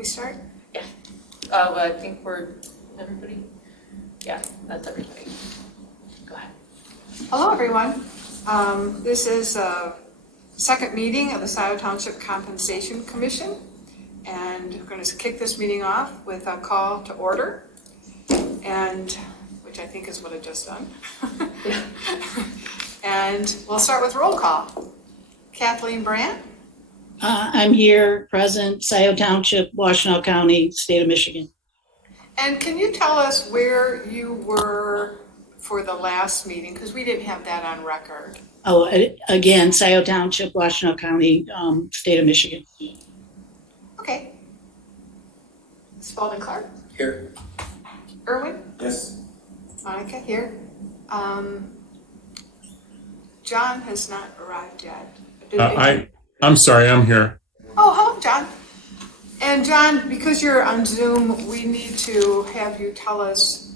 we start? Yeah. I think everybody? Yeah, that's everybody. Go ahead. Hello, everyone. This is a second meeting of the Scio Township Compensation Commission, and we're going to kick this meeting off with a call to order, and which I think is what I just done. And we'll start with roll call. Kathleen Brandt. I'm here, present, Scio Township, Washtenaw County, state of Michigan. And can you tell us where you were for the last meeting? Because we didn't have that on record. Oh, again, Scio Township, Washtenaw County, state of Michigan. Okay. Spalding Clark. Here. Irwin. Yes. Monica here. John has not arrived yet. I'm sorry, I'm here. Oh, hello, John. And John, because you're on Zoom, we need to have you tell us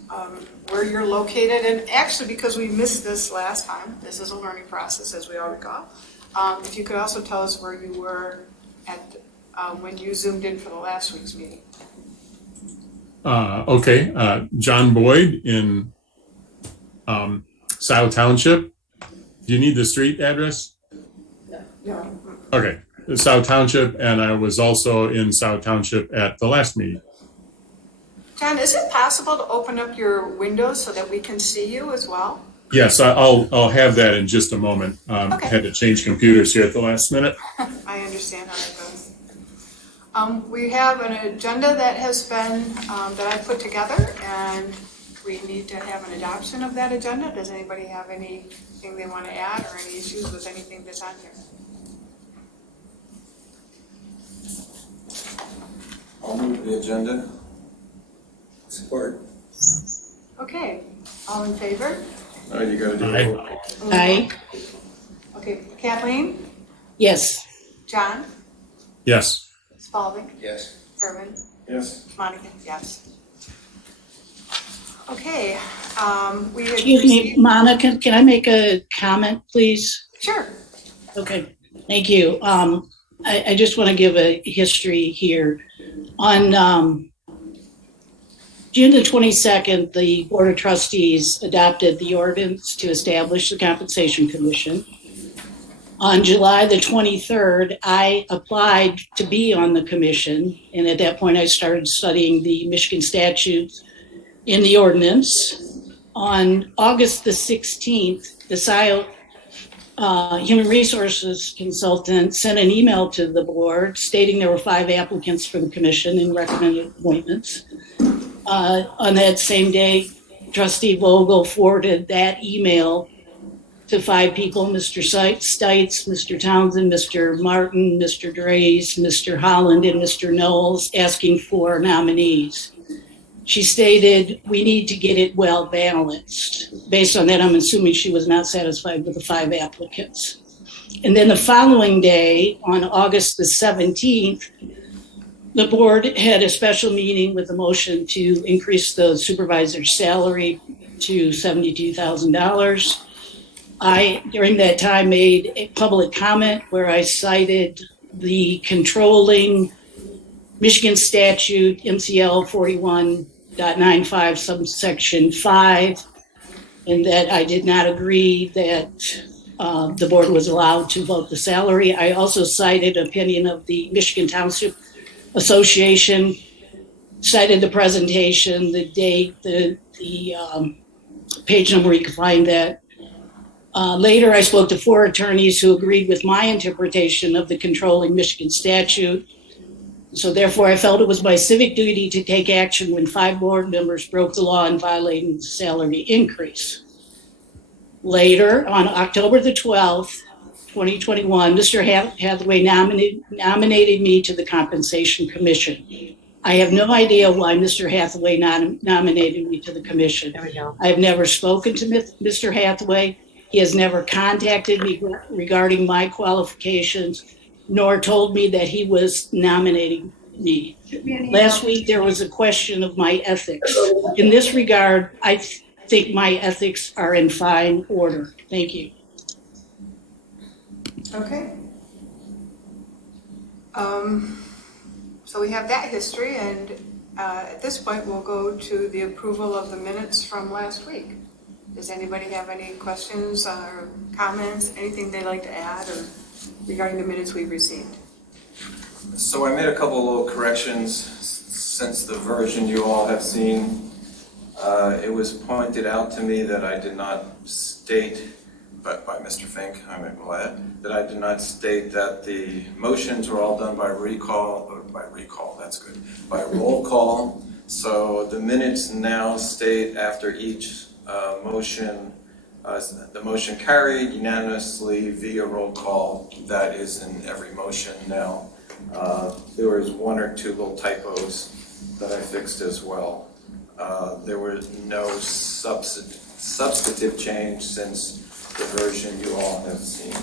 where you're located. And actually, because we missed this last time, this is a learning process, as we all recall. If you could also tell us where you were at when you Zoomed in for the last week's meeting. Okay, John Boyd in Scio Township. Do you need the street address? No. Okay, Scio Township, and I was also in Scio Township at the last meeting. John, is it possible to open up your windows so that we can see you as well? Yes, I'll have that in just a moment. Okay. Had to change computers here at the last minute. I understand how that goes. We have an agenda that has been, that I put together, and we need to have an adoption of that agenda. Does anybody have anything they want to add or any issues with anything that's on here? I'll move the agenda. Support. Okay, all in favor? Oh, you gotta do Aye. a roll call. Aye. Okay, Kathleen, Yes. John, Yes. Spalding, Yes. Irvin, Yes. Monica, yes. Okay, we had Excuse me, received- Monica, can I make a comment, please? Sure. Okay, thank you. I just want to give a history here. On June the 22nd, the Board of Trustees adopted the ordinance to establish the Compensation Commission. On July the 23rd, I applied to be on the commission, and at that point I started studying the Michigan statutes in the ordinance. On August the 16th, the Scio Human Resources consultant sent an email to the board stating there were 5 applicants for the commission and recommended appointments. On that same day, Trustee Vogel forwarded that email to 5 people, Mr. Stites, Mr. Townsend, Mr. Martin, Mr. Drays, Mr. Holland, and Mr. Knowles, asking for nominees. She stated, we need to get it well balanced. Based on that, I'm assuming she was not satisfied with the 5 applicants. And then the following day, on August the 17th, the board had a special meeting with a motion to increase the supervisor's salary to $72,000. I, during that time, made a public comment where I cited the controlling Michigan statute, MCL 41.95, subsection 5, and that I did not agree that the board was allowed to vote the salary. I also cited opinion of the Michigan Township Association, cited the presentation, the date, the page number, you can find that. Later, I spoke to 4 attorneys who agreed with my interpretation of the controlling Michigan statute. So therefore, I felt it was my civic duty to take action when 5 board members broke the law and violated the salary increase. Later, on October the 12th, 2021, Mr. Hathaway nominated me to the Compensation Commission. I have no idea why Mr. Hathaway nominated me to the commission. There we go. I have never spoken to Mr. Hathaway. He has never contacted me regarding my qualifications, nor told me that he was nominating me. Last week, there was a question of my ethics. In this regard, I think my ethics are in fine order. Thank you. Okay. So we have that history, and at this point, we'll go to the approval of the minutes from last week. Does anybody have any questions or comments, anything they'd like to add or regarding the minutes we've received? So I made a couple little corrections since the version you all have seen. It was pointed out to me that I did not state, but by Mr. Fink, I'm glad, that I did not state that the motions were all done by that's good, by roll call. So the minutes now state after each motion, the motion carried unanimously via roll call. That is in every motion now. There was one or two little typos that I fixed as well. There was no substantive change since the version you all have seen.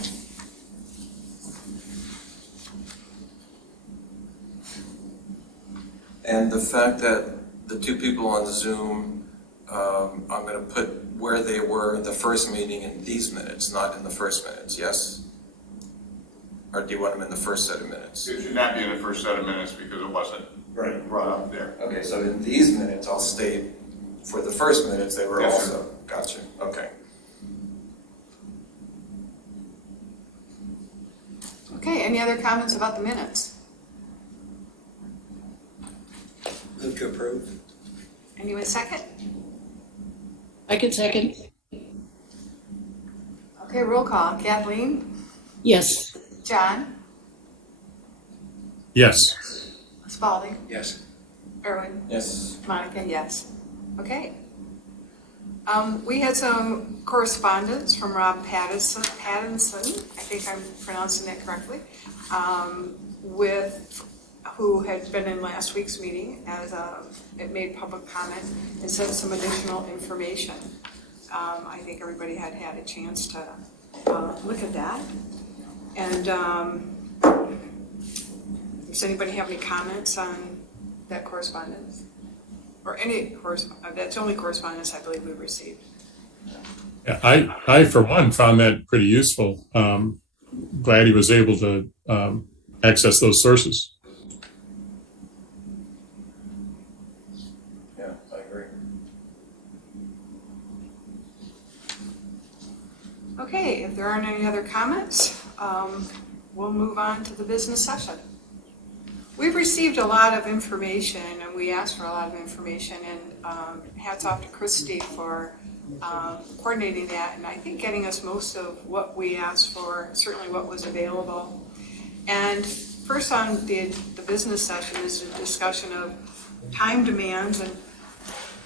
And the fact that the two people on Zoom, I'm going to put where they were in the first meeting in these minutes, not in the first minutes, yes? Or do you want them in the first set of minutes? It should not be in the first set of minutes because it wasn't Right. brought up there. Okay, so in these minutes, I'll state, for the first minutes, they were Yes, sir. also, gotcha, okay. Okay, any other comments about the minutes? Move to approve. Anyone second? I can second. Okay, roll call. Kathleen? Yes. John? Yes. Spalding? Yes. Erwin? Yes. Monica, yes. Okay. We had some correspondence from Rob Pattinson, I think I'm pronouncing that correctly, who had been in last week's meeting as it made public comment and sent some additional information. I think everybody had a chance to look at that. And does anybody have any comments on that correspondence? Or any correspondence? That's the only correspondence I believe we received. Yeah, I for one found that pretty useful. Glad he was able to access those sources. Yeah, I agree. Okay, if there aren't any other comments, we'll move on to the business session. We've received a lot of information, and we asked for a lot of information, and hats off to Christy for coordinating that, and I think getting us most of what we asked for, certainly what was available. And first on the business session is a discussion of time demands, and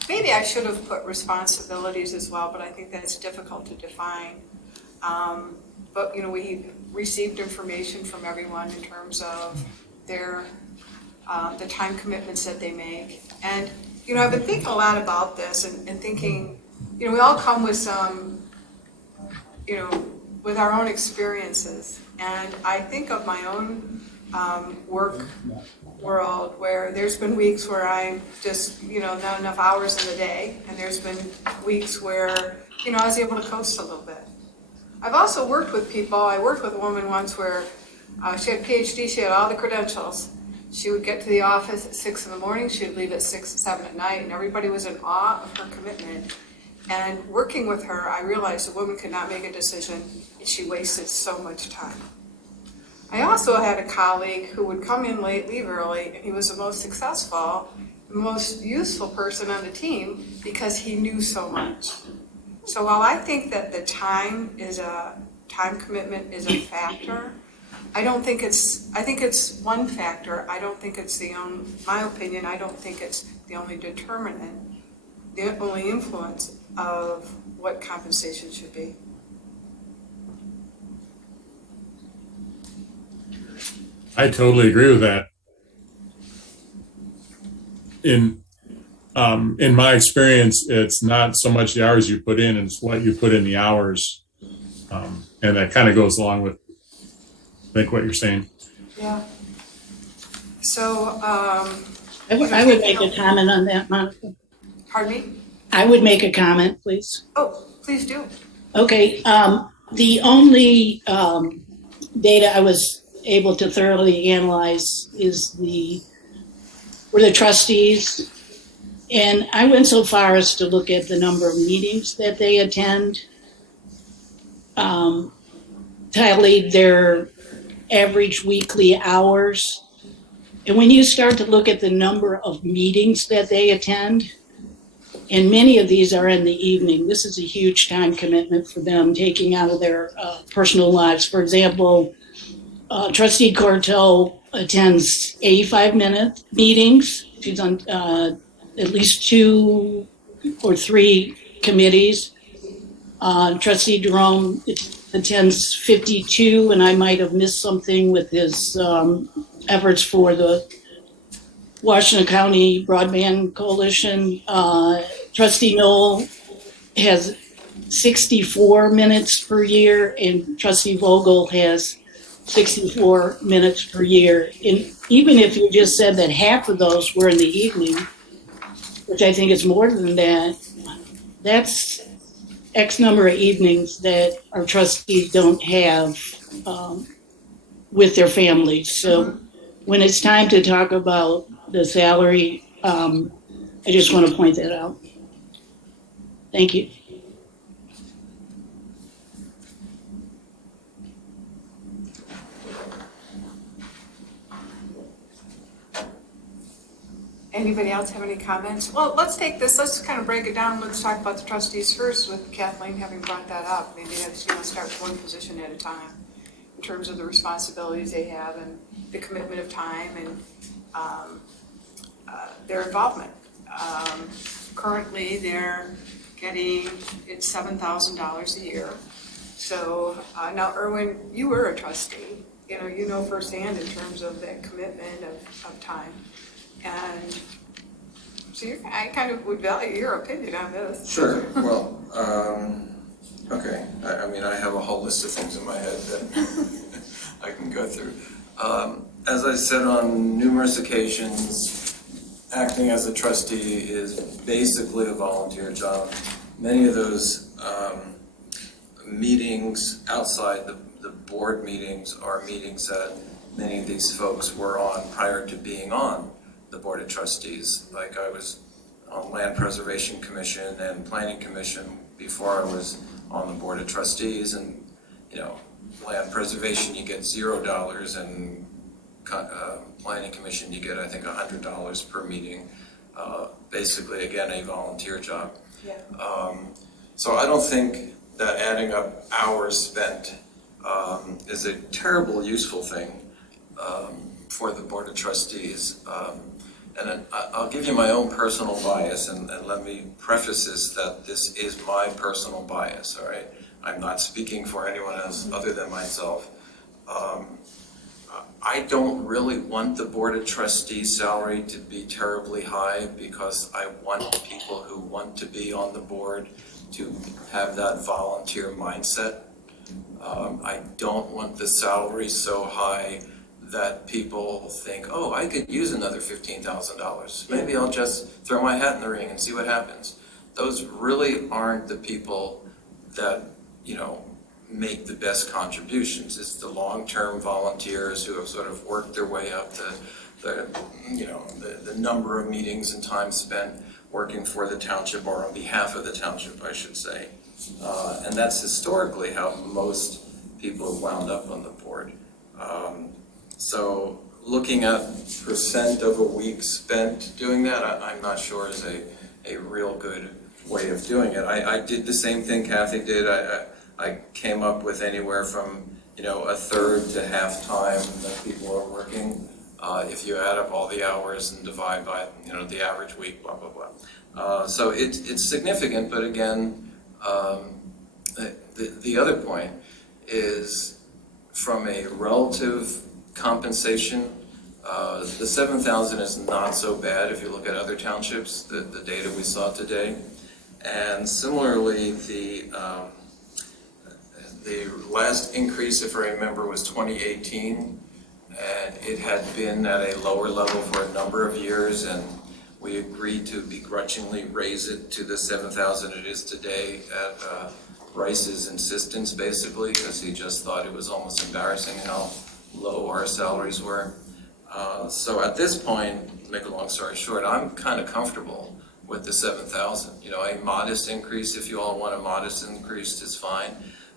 maybe I should have put responsibilities as well, but I think that's difficult to define. But, we received information from everyone in terms of the time commitments that they make. And, I've been thinking a lot about this and thinking, we all come with some, with our own experiences. And I think of my own work world where there's been weeks where I just, not enough hours in the day. And there's been weeks where, I was able to coast a little bit. I've also worked with people. I worked with a woman once where she had a PhD, she had all the credentials. She would get to the office at 6 in the morning, she'd leave at 6, 7 at night, and everybody was in awe of her commitment. And working with her, I realized the woman could not make a decision, and she wasted so much time. I also had a colleague who would come in late, leave early, and he was the most successful, the most useful person on the team because he knew so much. So while I think that the time commitment is a factor, I think it's one factor. I don't think it's my opinion, I don't think it's the only determinant, the only influence of what compensation should be. I totally agree with that. In my experience, it's not so much the hours you put in, it's what you put in the hours. And that kind of goes along with, I think, what you're saying. Yeah. So, I would make a comment on that, Monica. pardon me? I would make a comment, please. Oh, please do. Okay, the only data I was able to thoroughly analyze is the for the trustees. And I went so far as to look at the number of meetings that they attend, tallied their average weekly hours. And when you start to look at the number of meetings that they attend, and many of these are in the evening, this is a huge time commitment for them, taking out of their personal lives. For example, Trustee Corto attends 85-minute meetings. She's on at least 2 or 3 committees. Trustee Jerome attends 52, and I might have missed something with his efforts for the Washington County Broadband Coalition. Trustee Knoll has 64 minutes per year, and Trustee Vogel has 64 minutes per year. And even if you just said that half of those were in the evening, which I think is more than that, that's X number of evenings that our trustees don't have with their families. So when it's time to talk about the salary, I just want to point that out. Thank you. Anybody else have any comments? Well, let's take this, let's kind of break it down. Let's talk about the trustees first, with Kathleen having brought that up. Maybe that's, start with one position at a time in terms of the responsibilities they have and the commitment of time and their involvement. Currently, they're getting, it's $7,000 a year. So now, Erwin, you were a trustee. You know firsthand in terms of that commitment of time. And so I kind of would value your opinion on this. Sure, well, okay, I mean, I have a whole list of things in my head that I can go through. As I said on numerous occasions, acting as a trustee is basically a volunteer job. Many of those meetings outside the board meetings are meetings that many of these folks were on prior to being on the Board of Trustees. Like I was on Land Preservation Commission and Planning Commission before I was on the Board of Trustees, and Land Preservation you get $0, and Planning Commission you get I think $100 per meeting. Basically, again, a volunteer job. Yeah. So I don't think that adding up hours spent is a terrible useful thing for the Board of Trustees. And I'll give you my own personal bias, and let me preface this that this is my personal bias, all right? I'm not speaking for anyone else other than myself. I don't really want the Board of Trustees salary to be terribly high, because I want people who want to be on the board to have that volunteer mindset. I don't want the salary so high that people think, oh, I could use another $15,000. Maybe I'll just throw my hat in the ring and see what happens. Those really aren't the people that, make the best contributions. It's the long-term volunteers who have sort of worked their way up the number of meetings and time spent working for the township, or on behalf of the township, I should say. And that's historically how most people have wound up on the board. So looking at percent of a week spent doing that, I'm not sure is a real good way of doing it. I did the same thing Kathy did. I came up with anywhere from, a third to half time that people are working. If you add up all the hours and divide by, the average week, blah, blah, blah. So it's significant, but again, the other point is from a relative compensation, the 7,000 is not so bad if you look at other townships, the data we saw today. And similarly, the last increase, if I remember, was 2018, and it had been at a lower level for a number of years, and we agreed to begrudgingly raise it to the 7,000 it is today at Bryce's insistence, basically, because he just thought it was almost embarrassing how low our salaries were. So at this point, make a long story short, I'm kind of comfortable with the 7,000. You know, a modest increase, if you all want a modest increase, is fine.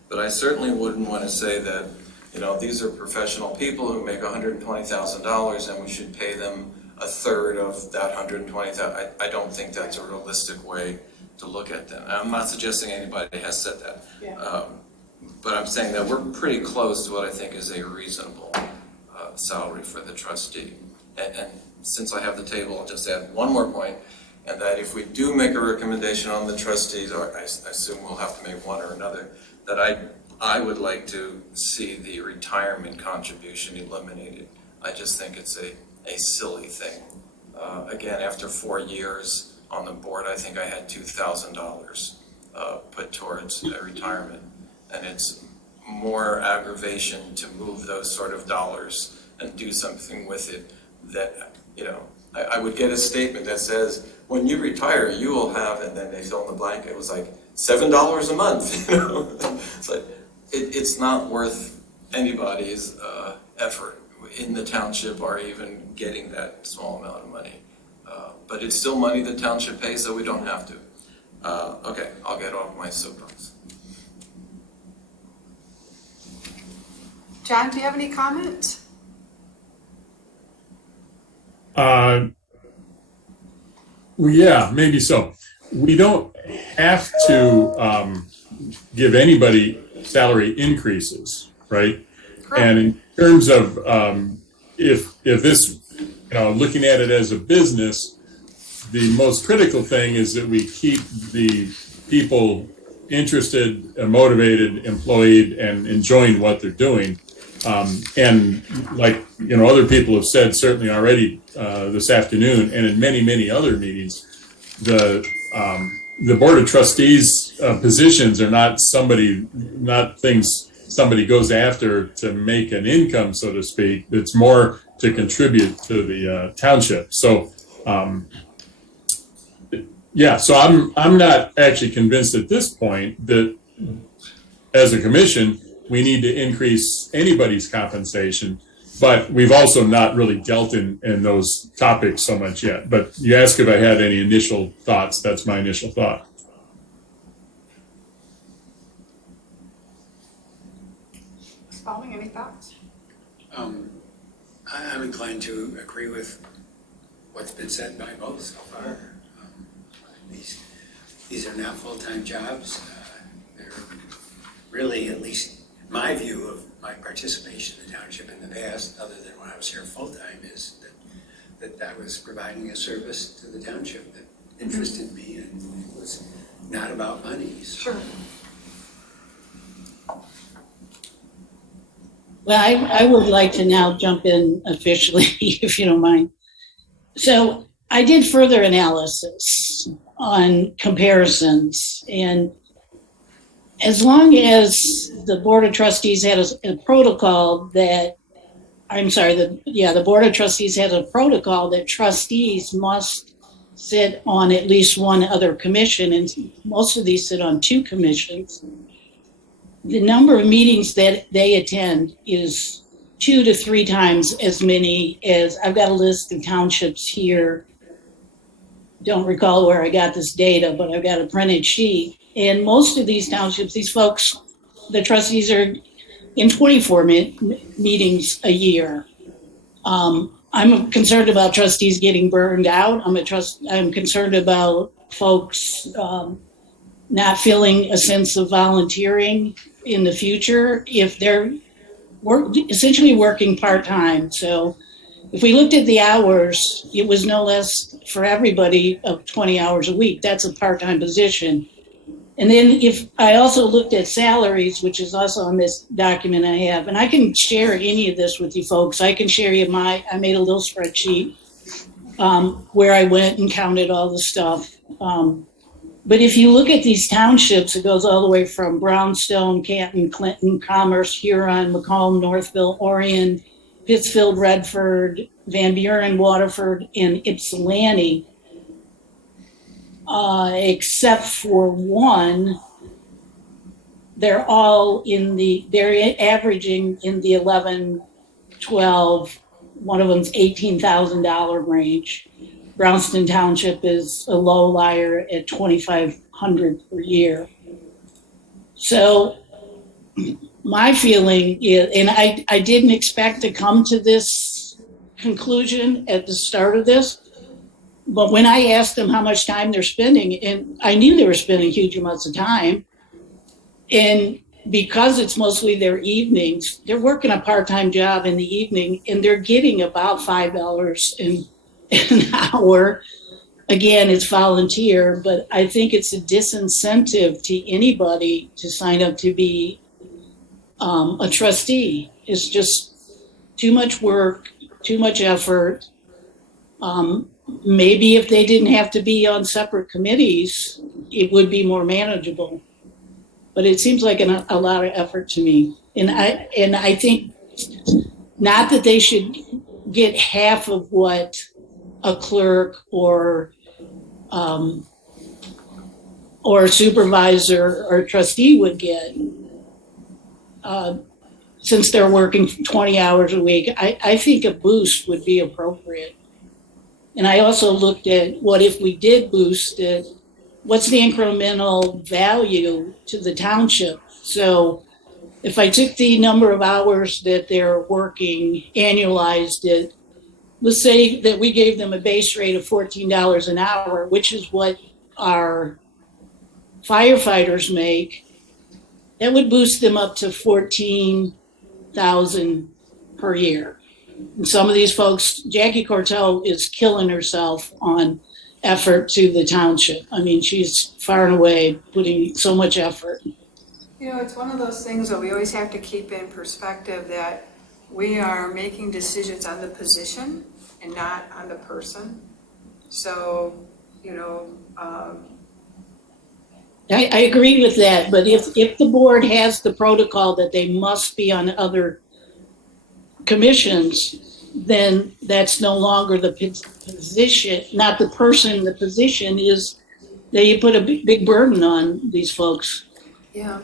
But I certainly wouldn't want to say that, you know, these are professional people who make $120,000 and we should pay them a third of that 120,000. I don't think that's a realistic way to look at them. I'm not suggesting anybody has said that. Yeah. But I'm saying that we're pretty close to what I think is a reasonable salary for the trustee. And since I have the table, I'll just add one more point, and that if we do make a recommendation on the trustees, or I assume we'll have to make one or another, that I would like to see the retirement contribution eliminated. I just think it's a silly thing. Again, after 4 years on the board, I think I had $2,000 put towards a retirement. And it's more aggravation to move those sort of dollars and do something with it that, you know, I would get a statement that says, when you retire, you will have, and then they fill in the blank, it was like $7 a month, you know? It's like, it's not worth anybody's effort in the township or even getting that small amount of money. But it's still money the township pays, so we don't have to. Okay, I'll get off my soapbox. John, do you have any comments? Well, yeah, maybe so. We don't have to give anybody salary increases, right? Correct. And in terms of if this, you know, looking at it as a business, the most critical thing is that we keep the people interested, motivated, employed, and enjoying what they're doing. And like, you know, other people have said certainly already this afternoon and in many, many other meetings, the Board of Trustees positions are not things somebody goes after to make an income, so to speak. It's more to contribute to the township. So, yeah, so I'm not actually convinced at this point that as a commission, we need to increase anybody's compensation, but we've also not really dealt in those topics so much yet. But you asked if I had any initial thoughts. That's my initial thought. Spalding, any thoughts? I'm inclined to agree with what's been said by both so far. These are not full-time jobs. They're really, at least my view of my participation in the township in the past, other than when I was here full-time, is that I was providing a service to the township that interested me, and it was not about money. So. Sure. Well, I would like to now jump in officially, if you don't mind. So I did further analysis on comparisons, and as long as the Board of Trustees had a protocol that, the Board of Trustees has a protocol that trustees must sit on at least one other commission, and most of these sit on 2 commissions. The number of meetings that they attend is 2 to 3 times as many as, I've got a list of townships here. Don't recall where I got this data, but I've got a printed sheet. And most of these townships, these folks, the trustees are in 24 meetings a year. I'm concerned about trustees getting burned out. I'm concerned about folks not feeling a sense of volunteering in the future if they're essentially working part-time. So if we looked at the hours, it was no less for everybody of 20 hours a week. That's a part-time position. And then if I also looked at salaries, which is also on this document I have, and I can share any of this with you folks. I can share you I made a little spreadsheet where I went and counted all the stuff. But if you look at these townships, it goes all the way from Brownstone, Canton, Clinton, Commerce, Huron, Macomb, Northville, Orion, Pittsfield, Redford, Van Buren, Waterford, and Ypsilanti. Except for one, they're all they're averaging in the 11, 12 one of them's $18,000 range. Brownston Township is a low liar at $2,500 per year. So my feeling is, and I didn't expect to come to this conclusion at the start of this, but when I asked them how much time they're spending, and I knew they were spending huge amounts of time, and because it's mostly their evenings, they're working a part-time job in the evening and they're getting about $5 an hour. Again, it's volunteer, but I think it's a disincentive to anybody to sign up to be a trustee. It's just too much work, too much effort. Maybe if they didn't have to be on separate committees, it would be more manageable. But it seems like a lot of effort to me. And I think not that they should get half of what a clerk or a supervisor or a trustee would get, since they're working 20 hours a week. I think a boost would be appropriate. And I also looked at what if we did boost it, what's the incremental value to the township? So if I took the number of hours that they're working, annualized it, let's say that we gave them a base rate of $14 an hour, which is what our firefighters make, that would boost them up to $14,000 per year. And some of these folks, Jackie Cortell is killing herself on effort to the township. I mean, she's far and away putting so much effort. You know, it's one of those things that we always have to keep in perspective, that we are making decisions on the position and not on the person. So, you know, I agree with that, but if the board has the protocol that they must be on other commissions, then that's no longer the position, not the person. The position is that you put a big burden on these folks. yeah.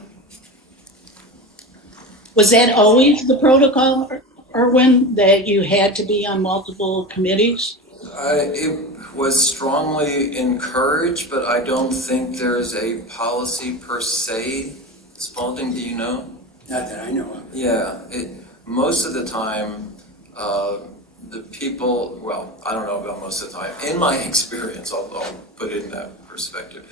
Was that always the protocol, Erwin, that you had to be on multiple committees? It was strongly encouraged, but I don't think there's a policy per se. Spalding, do you know? Not that I know of. Yeah, most of the time, the people, well, I don't know about most of the time. In my experience, I'll put it in that perspective.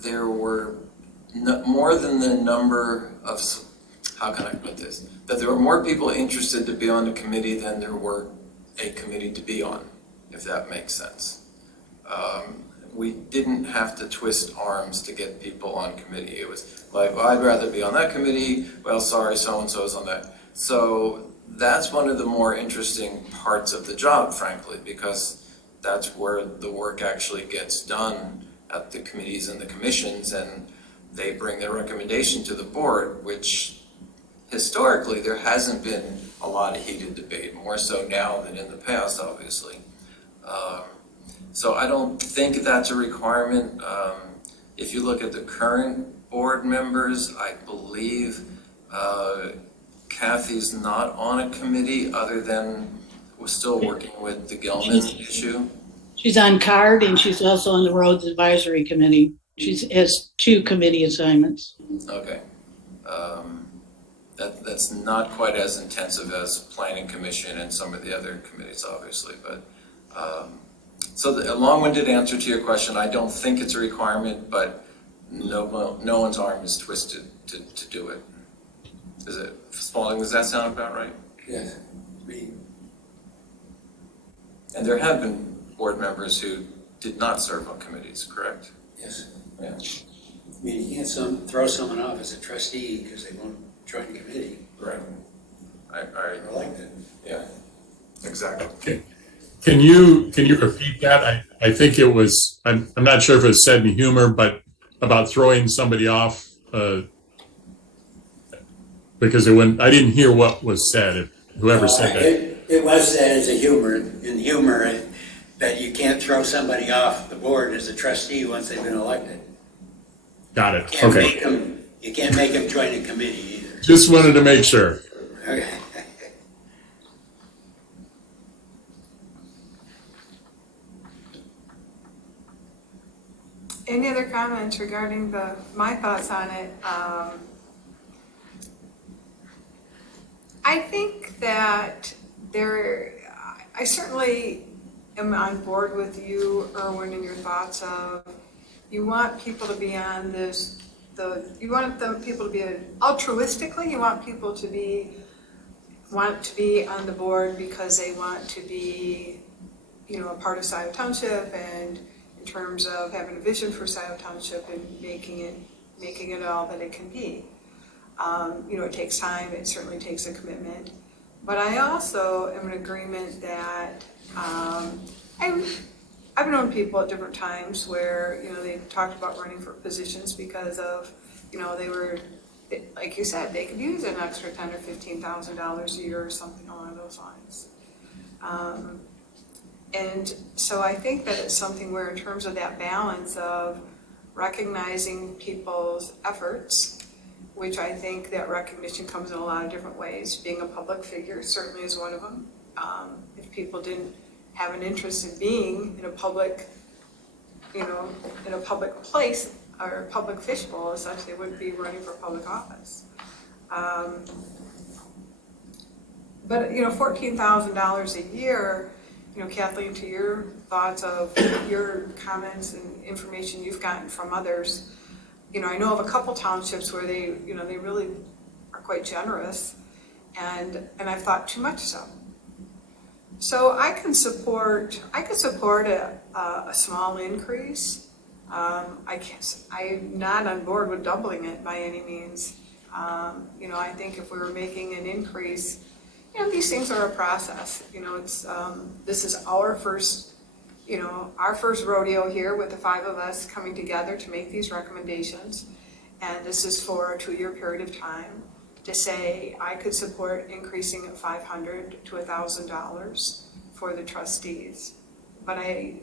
There were more than the number of, how can I put this? That there were more people interested to be on the committee than there were a committee to be on, if that makes sense. We didn't have to twist arms to get people on committee. It was like, well, I'd rather be on that committee. Well, sorry, so-and-so's on that. So that's one of the more interesting parts of the job, frankly, because that's where the work actually gets done at the committees and the commissions, and they bring their recommendation to the board, which historically there hasn't been a lot of heated debate, more so now than in the past, obviously. So I don't think that's a requirement. If you look at the current board members, I believe Kathy's not on a committee other than we're still working with the Gilman issue. She's on CARD and she's also on the Roads Advisory Committee. She has 2 committee assignments. Okay. That's not quite as intensive as Planning Commission and some of the other committees, obviously, but so a long-winded answer to your question, I don't think it's a requirement, but no one's arm is twisted to do it. Is it, Spalding, does that sound about right? Yes. And there have been board members who did not serve on committees, correct? Yes. Yeah. I mean, you can't throw someone off as a trustee because they won't join the committee. Right. They're elected. Yeah, exactly. Okay. Can you repeat that? I think it was, I'm not sure if it was said in humor, but about throwing somebody off, because I didn't hear what was said, whoever said that. It was said as a humor, that you can't throw somebody off the board as a trustee once they've been elected. Got it, Can't okay. make them, you can't make them join a committee either. Just wanted to make sure. Okay. Any other comments regarding my thoughts on it? I think that I certainly am on board with you, Erwin, in your thoughts of you want people to be on this, you want people to be altruistically, you want people to want to be on the board because they want to be, a part of Scio Township, and in terms of having a vision for Scio Township and making it all that it can be. It takes time, it certainly takes a commitment. But I also am in agreement that I've known people at different times where, they talked about running for positions because of, they were, like you said, they could use an extra $10,000 or $15,000 a year or something along those lines. And so I think that it's something where in terms of that balance of recognizing people's efforts, which I think that recognition comes in a lot of different ways. Being a public figure certainly is one of them. If people didn't have an interest in being in a public, in a public place or a public fishbowl, as such, they wouldn't be running for public office. But $14,000 a year, Kathleen, to your thoughts of your comments and information you've gotten from others, I know of a couple townships where they really are quite generous, and I've thought too much so. So I could support a small increase. I'm not on board with doubling it by any means. I think if we were making an increase, these things are a process. This is our first rodeo here with the five of us coming together to make these recommendations. And this is for a 2-year period of time to say I could support increasing it $500 to $1,000 for the trustees. But I'd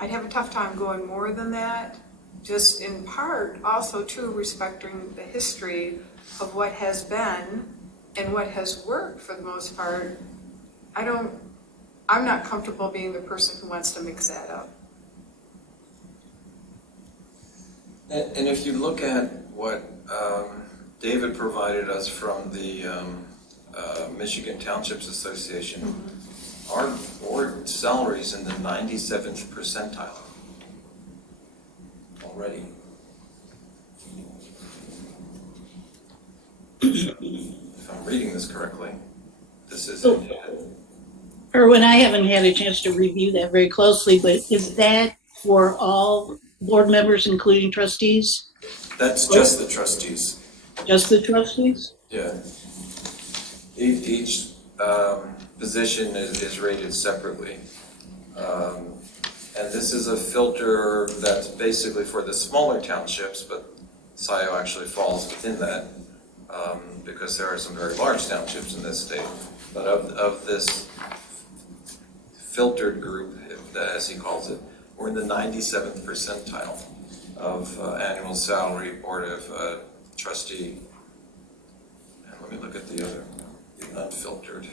have a tough time going more than that, just in part also too respecting the history of what has been and what has worked for the most part. I'm not comfortable being the person who wants to mix that up. And if you look at what David provided us from the Michigan Townships Association, our board salaries in the 97th percentile already. If I'm reading this correctly, this is Erwin, I haven't had a chance to review that very closely, but is that for all board members, including trustees? That's just the trustees. Just the trustees? Yeah. Each position is rated separately. And this is a filter that's basically for the smaller townships, but Scio actually falls within that because there are some very large townships in this state. But of this filtered group, as he calls it, we're in the 97th percentile of annual salary board of trustee. And let me look at the other, the unfiltered.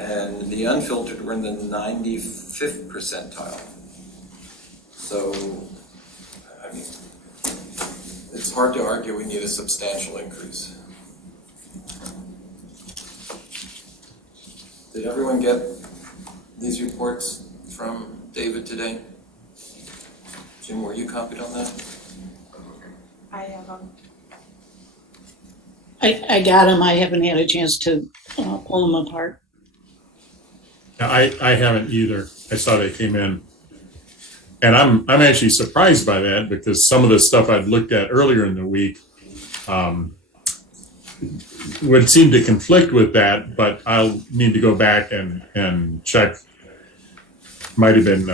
And the unfiltered, we're in the 95th percentile. So, I mean, it's hard to argue we need a substantial increase. Did everyone get these reports from David today? Jim, were you copied on that? I have them. I got them. I haven't had a chance to pull them apart. I haven't either. I saw they came in. And I'm actually surprised by that because some of the stuff I'd looked at earlier in the week would seem to conflict with that, but I'll need to go back and check. Might have been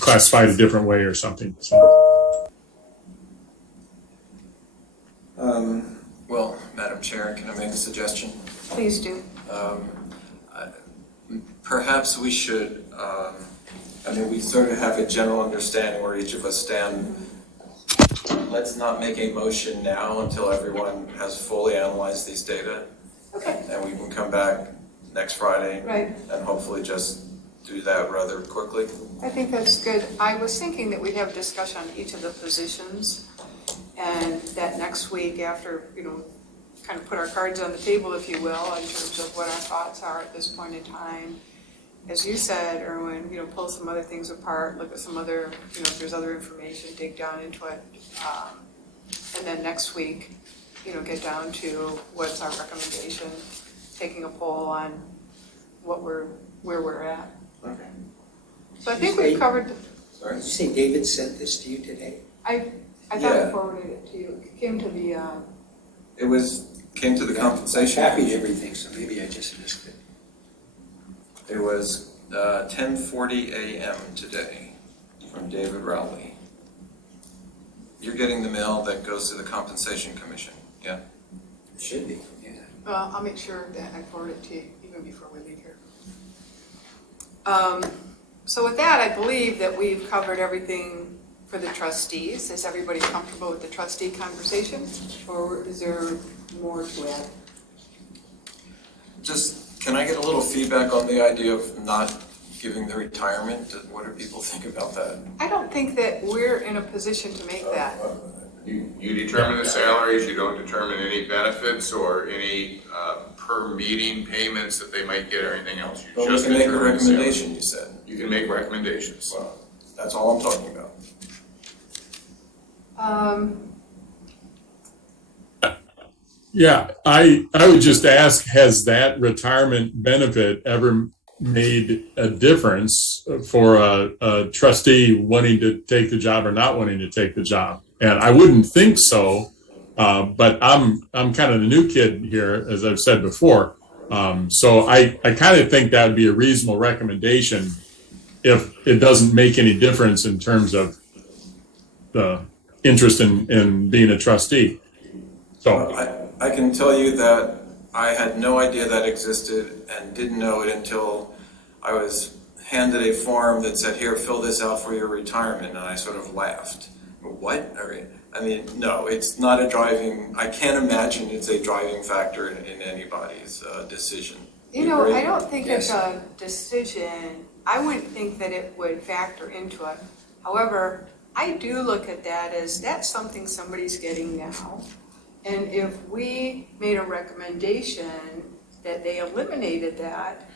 classified a different way or something. So, Well, Madam Chair, can I make a suggestion? Please do. Perhaps we should, we sort of have a general understanding where each of us stand. Let's not make a motion now until everyone has fully analyzed these data. Okay. And we can come back next Friday. Right. And hopefully just do that rather quickly. I think that's good. I was thinking that we'd have a discussion on each of the positions, and that next week after, kind of put our cards on the table, if you will, in terms of what our thoughts are at this point in time. As you said, Erwin, pull some other things apart, look at some other, if there's other information, dig down into it. And then next week, get down to what's our recommendation, taking a poll on where we're at. Okay. So I think we've covered, Sorry? Did you say David sent this to you today? I thought Yeah. I forwarded it to you. It came to the, Came to the compensation. I copied commission. everything, so maybe I just missed it. It was 10:40 a.m. today from David Rowley. You're getting the mail that goes to the compensation commission, yeah? It should be, yeah. well, I'll make sure that I forward it to you even before we leave here. So with that, I believe that we've covered everything for the trustees. Is everybody comfortable with the trustee conversation? Or is there more to add? Just, can I get a little feedback on the idea of not giving the retirement? What do people think about that? I don't think that we're in a position to make that. You determine the salaries, you don't determine any benefits or any per meeting payments that they might get or anything else. You But we just can make a determine the salary. recommendation, you said. You can make recommendations. Well, that's all I'm talking about. yeah, I would just ask, has that retirement benefit ever made a difference for a trustee wanting to take the job or not wanting to take the job? And I wouldn't think so, but I'm kind of the new kid here, as I've said before. So I kind of think that would be a reasonable recommendation if it doesn't make any difference in terms of the interest in being a trustee. So I can tell you that I had no idea that existed and didn't know it until I was handed a form that said, here, fill this out for your retirement, and I sort of laughed. What? I mean, no, it's not a driving, I can't imagine it's a driving factor in anybody's decision. You know, agree? I don't think it's Yes. a decision, I wouldn't think that it would factor into it. However, I do look at that as that's something somebody's getting now. And if we made a recommendation that they eliminated that,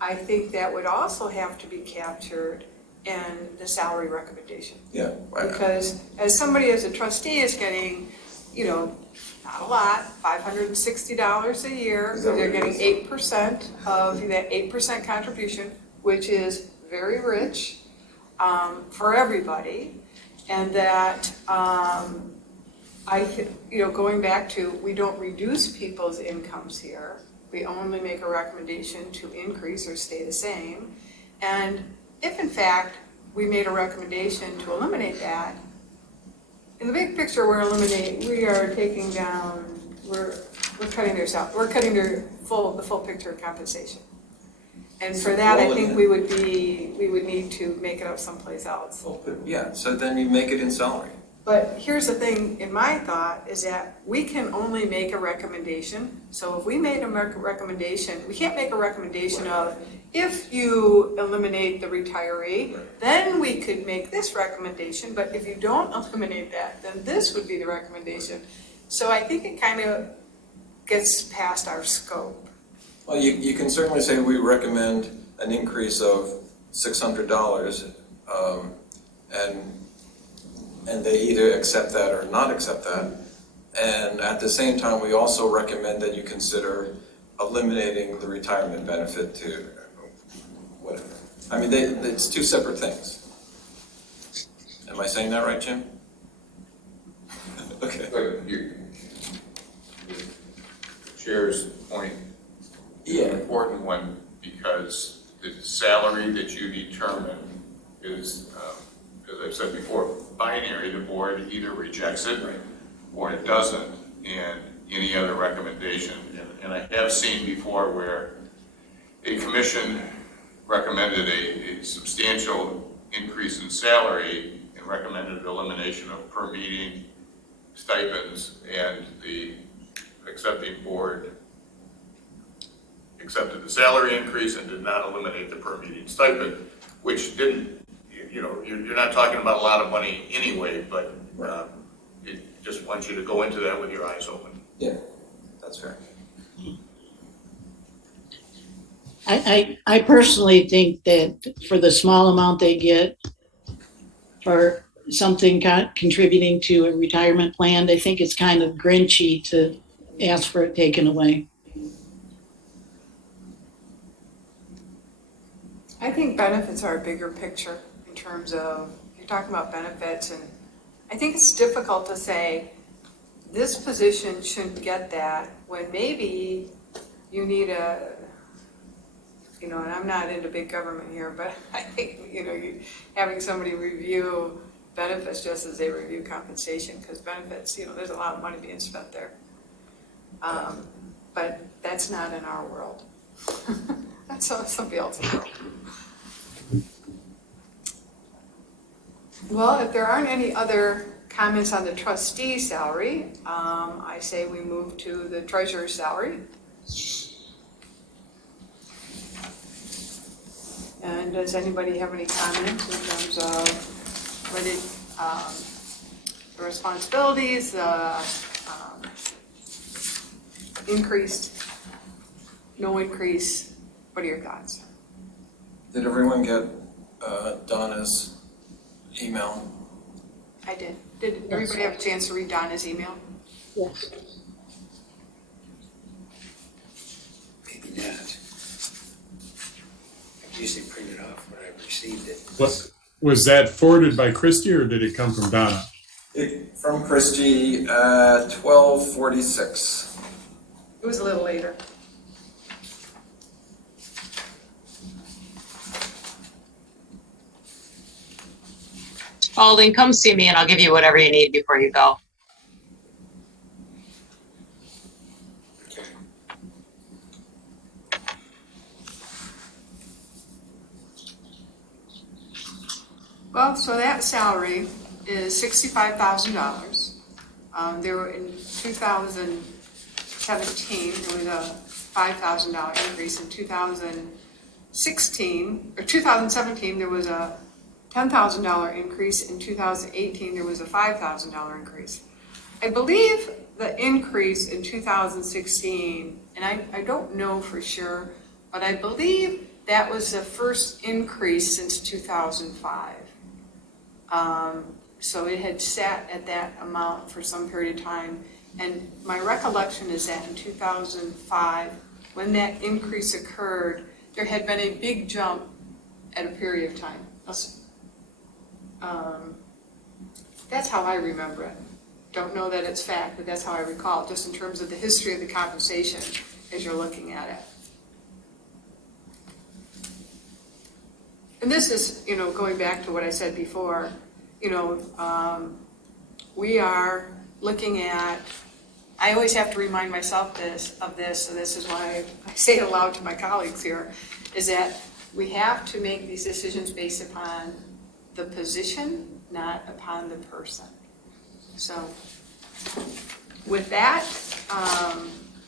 I think that would also have to be captured in the salary recommendation. Yeah. Because as somebody as a trustee is getting, not a lot, $560 a year, Is that what they're it getting is? 8% of that 8% contribution, which is very rich for everybody. And that, going back to, we don't reduce people's incomes here. We only make a recommendation to increase or stay the same. And if in fact we made a recommendation to eliminate that, in the big picture, we are taking down, we're cutting their salary, we're cutting the full picture of compensation. And for that, I think we would need to make it up someplace else. Yeah, so then you make it in salary. But here's the thing, in my thought, is that we can only make a recommendation. So if we made a recommendation, we can't make a recommendation of, if you eliminate the retiree, then we could make this recommendation, but if you don't eliminate that, then this would be the recommendation. So I think it kind of gets past our scope. Well, you can certainly say we recommend an increase of $600, and they either accept that or not accept that. And at the same time, we also recommend that you consider eliminating the retirement benefit to whatever. I mean, it's two separate things. Am I saying that right, Jim? Okay. But the chair's point is an important one, because the salary that you determine is, as I've said before, binary. The board either rejects it or it doesn't, and any other recommendation. And I have seen before where a commission recommended a substantial increase in salary and recommended elimination of per meeting stipends, and the accepting board accepted the salary increase and did not eliminate the per meeting stipend, which didn't, you're not talking about a lot of money anyway, but it just wants you to go into that with your eyes open. Yeah, that's fair. I personally think that for the small amount they get for something contributing to a retirement plan, I think it's kind of grinchy to ask for it taken away. I think benefits are a bigger picture in terms of, you're talking about benefits, and I think it's difficult to say this position shouldn't get that when maybe you need and I'm not into big government here, but I think, having somebody review benefits just as they review compensation, because benefits, there's a lot of money being spent there. But that's not in our world. That's somebody else's world. Well, if there aren't any other comments on the trustee salary, I say we move to the treasurer's salary. And does anybody have any comments in terms of what the responsibilities, increased, no increase? What are your thoughts? Did everyone get Donna's email? I did. Did everybody have a chance to read Donna's email? Yes. Maybe not. I usually print it off when I received it. What, was that forwarded by Christie or did it come from Donna? From Christie at 12:46. It was a little later. Well, then come see me and I'll give you whatever you need before you go. Okay. Well, so that salary is $65,000. There were in 2017, there was a $5,000 increase. In 2017, there was a $10,000 increase. In 2018, there was a $5,000 increase. I believe the increase in 2016, and I don't know for sure, but I believe that was the first increase since 2005. So it had sat at that amount for some period of time. And my recollection is that in 2005, when that increase occurred, there had been a big jump at a period of time. That's how I remember it. Don't know that it's fact, but that's how I recall it, just in terms of the history of the compensation as you're looking at it. And this is, going back to what I said before, we are looking at, I always have to remind myself of this, so this is why I say it aloud to my colleagues here, is that we have to make these decisions based upon the position, not upon the person. So with that,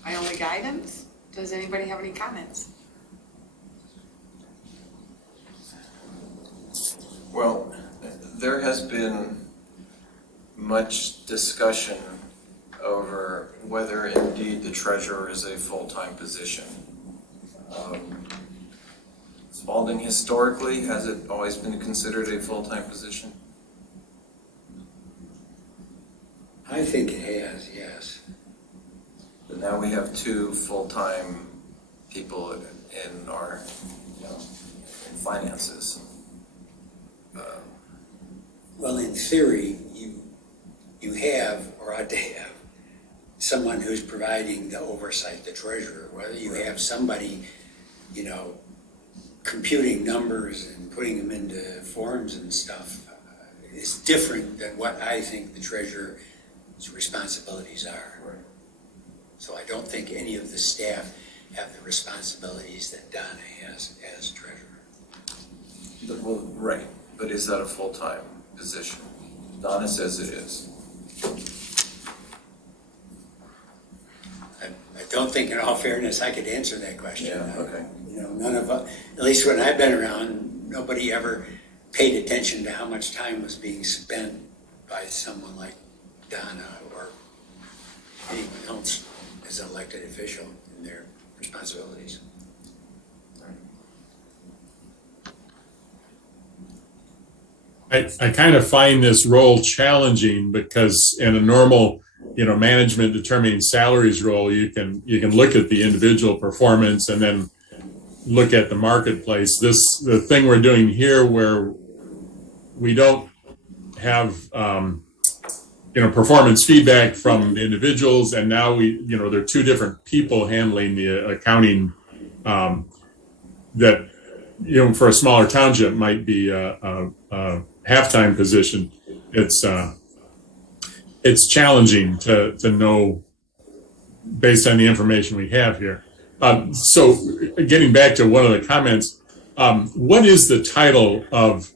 my only guidance, does anybody have any comments? Well, there has been much discussion over whether indeed the treasurer is a full-time position. Spalding historically, has it always been considered a full-time position? I think it has, yes. But now we have two full-time people in our, in finances. Well, in theory, you have, or ought to have, someone who's providing the oversight, the treasurer, whether you have somebody, computing numbers and putting them into forms and stuff is different than what I think the treasurer's responsibilities are. So I don't think any of the staff have the responsibilities that Donna has as treasurer. Well, right, but is that a full-time position? Donna says it is. I don't think, in all fairness, I could answer that question. Yeah, okay. You know, none of us, at least when I've been around, nobody ever paid attention to how much time was being spent by someone like Donna or anyone else as an elected official in their responsibilities. I kind of find this role challenging because in a normal, management determining salaries role, you can look at the individual performance and then look at the marketplace. The thing we're doing here where we don't have, performance feedback from the individuals, and now there are two different people handling the accounting, that, for a smaller township might be a half-time position. It's challenging to know based on the information we have here. So getting back to one of the comments, what is the title of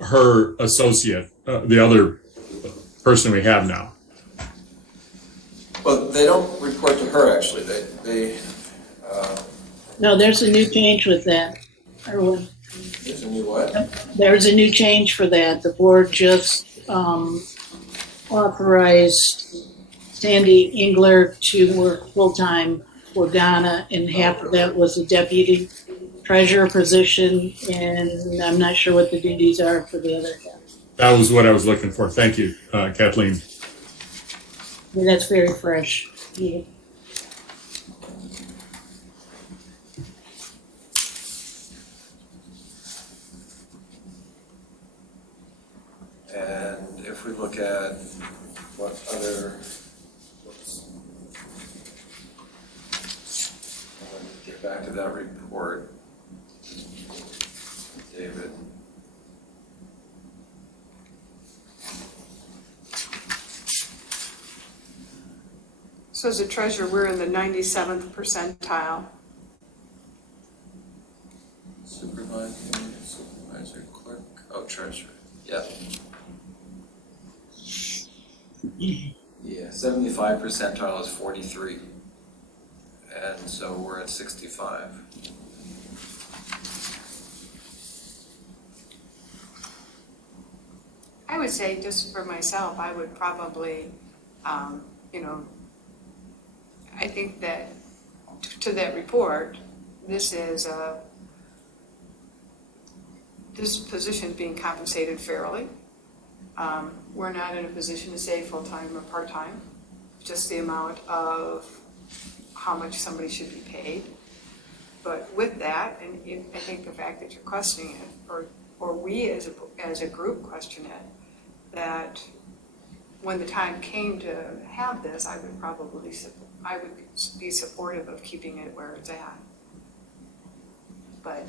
her associate, the other person we have now? Well, they don't report to her, actually. They No, there's a new change with that. Erwin. there's a new what? There's a new change for that. The board just authorized Sandy Engler to work full-time for Ghana, and half of that was a deputy treasurer position, and I'm not sure what the duties are for the other half. That was what I was looking for. Thank you, Kathleen. I mean, that's very fresh. Yeah. And if we look at what other, get back to that report, David. So as a treasurer, we're in the 97th percentile. Supervisor, clerk, treasurer, yeah. Yeah, 75 percentile is 43. And so we're at 65. I would say, just for myself, I would probably, I think that to that report, this position being compensated fairly. We're not in a position to say full-time or part-time, just the amount of how much somebody should be paid. But with that, and I think the fact that you're questioning it, or we as a group question it, that when the time came to have this, I would be supportive of keeping it where it's at. But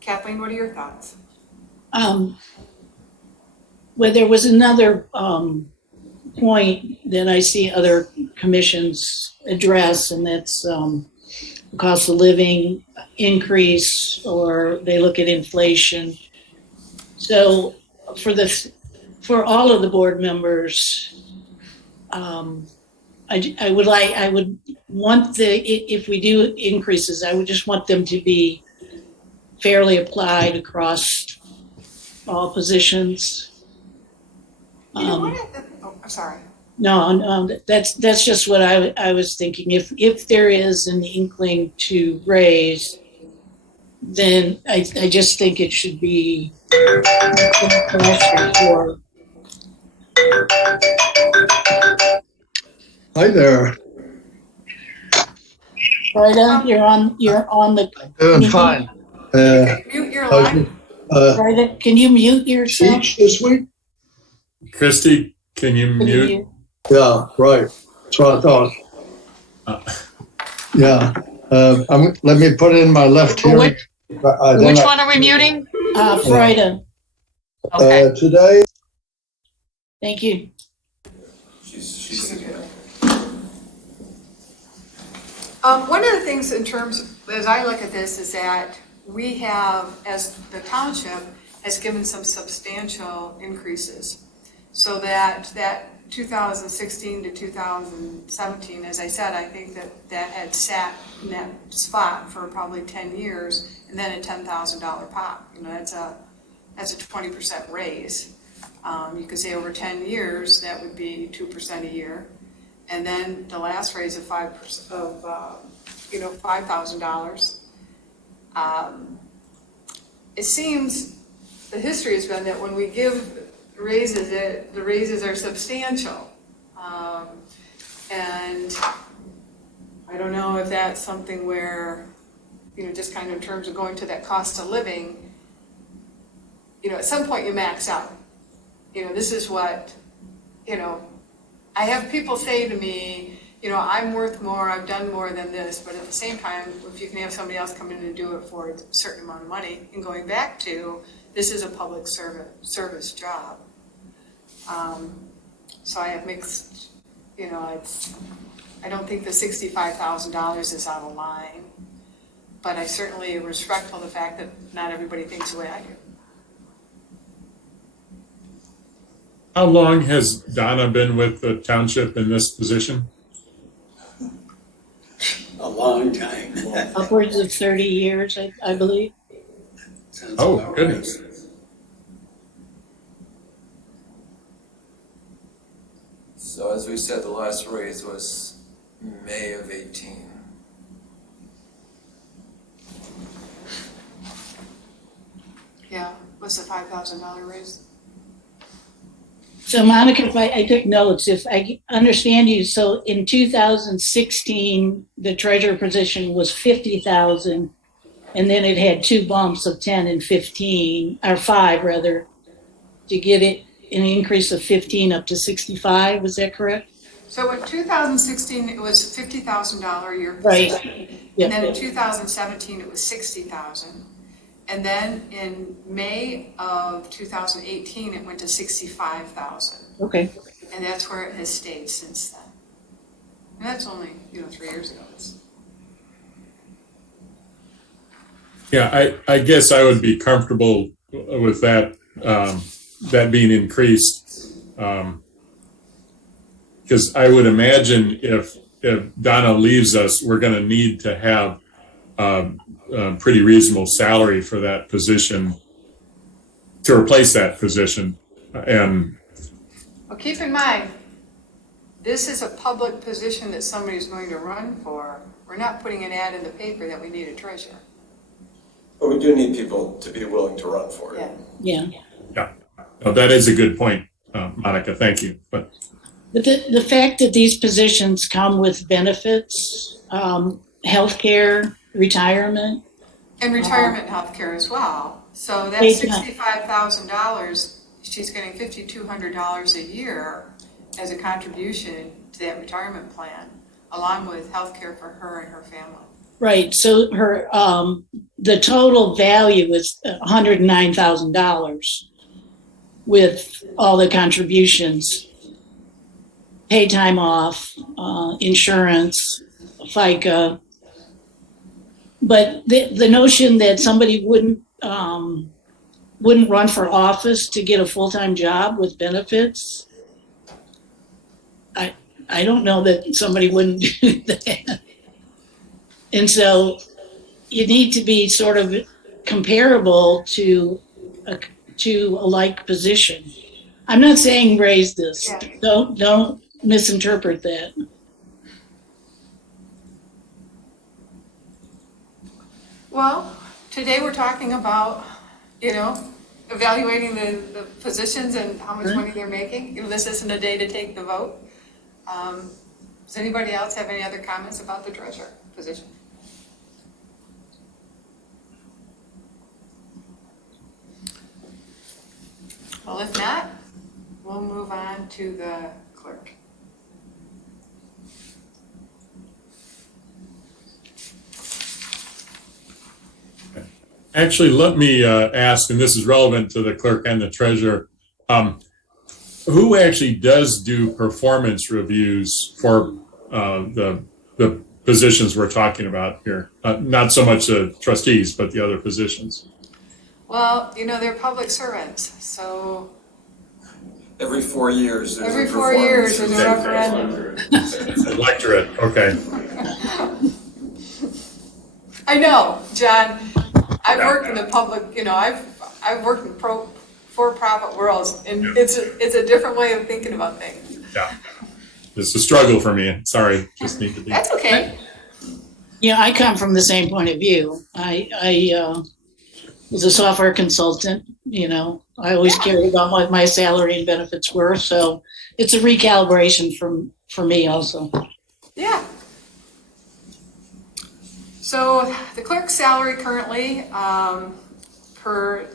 Kathleen, what are your thoughts? Well, there was another point that I see other commissions address, and that's cost of living increase, or they look at inflation. So for all of the board members, I would want if we do increases, I would just want them to be fairly applied across all positions. I'm sorry. No, that's just what I was thinking. If there is an inkling to raise, then I just think it should be for. Hi there. Rita, you're on the. Doing fine. Mute your line. Rita, can you mute yourself? Speech this week? Christy, can you mute? Yeah, right. That's what I thought. Yeah. Let me put in my left hearing. Which, Then which one are we muting? Freuda, Okay. Today, thank you. She's here. One of the things in terms, as I look at this, is that we have, as the township, has given some substantial increases. So that 2016 to 2017, as I said, I think that had sat in that spot for probably 10 years, and then a $10,000 pop. You know, that's a 20% raise. You could say over 10 years, that would be 2% a year. And then the last raise of $5,000. It seems the history has been that when we give raises, the raises are substantial. And I don't know if that's something where, just kind of in terms of going to that cost of living, at some point you max out. This is what, I have people say to me, I'm worth more, I've done more than this, but at the same time, if you can have somebody else come in and do it for a certain amount of money, and going back to, this is a public service job. So I have mixed, I don't think the $65,000 is out of line, but I certainly am respectful of the fact that not everybody thinks the way I do. How long has Donna been with the township in this position? A long time. Upwards of 30 years, I believe. Sounds Oh, about goodness. right. So as we said, the last raise was May of 18. Yeah, was the $5,000 raise? So Monica, if I took notes, if I understand you, so in 2016, the treasurer position was 50,000, and then it had two bumps of 10 and 15, or 5 rather, to get it an increase of 15 up to 65. Was that correct? So in 2016, it was $50,000 a year Right. position. Yeah. And then in 2017, it was $60,000. And then in May of 2018, it went to $65,000. Okay. And that's where it has stayed since then. And that's only, 3 years ago. Yeah, I guess I would be comfortable with that, that being increased. Because I would imagine if Donna leaves us, we're going to need to have a pretty reasonable salary for that position to replace that position. And Well, keep in mind, this is a public position that somebody's going to run for. We're not putting an ad in the paper that we need a treasurer. But we do need people to be willing to run for it. Yeah. Yeah. oh, that is a good point, Monica. Thank you. But The fact that these positions come with benefits, healthcare, retirement. And retirement health care as well. So that's $65,000, she's getting $5,200 a year as a contribution to that retirement plan, along with health care for her and her family. Right. So her the total value is $109,000 with all the contributions, pay time off, insurance, FICA. But the notion that somebody wouldn't run for office to get a full-time job with benefits, I don't know that somebody wouldn't do that. And so you need to be sort of comparable to a like position. I'm not saying raise this. Yeah. Don't misinterpret that. Well, today we're talking about, evaluating the positions and how much money they're making. This isn't a day to take the vote. Does anybody else have any other comments about the treasurer position? Well, if not, we'll move on to the clerk. Actually, let me ask, and this is relevant to the clerk and the treasurer. Who actually does do performance reviews for the positions we're talking about here? Not so much the trustees, but the other positions. Well, they're public servants, so Every 4 years, there's every a 4 years there's a performance. referendum. Electorate, okay. I know, John. I've worked in the public, I've worked in for-profit worlds, and it's a different way of thinking about things. Yeah. It's a struggle for me. Sorry, just need to be. That's okay. Yeah, I come from the same point of view. I was a software consultant, I always cared about what my salary and benefits were, so it's a recalibration for me also. Yeah. So the clerk's salary currently, per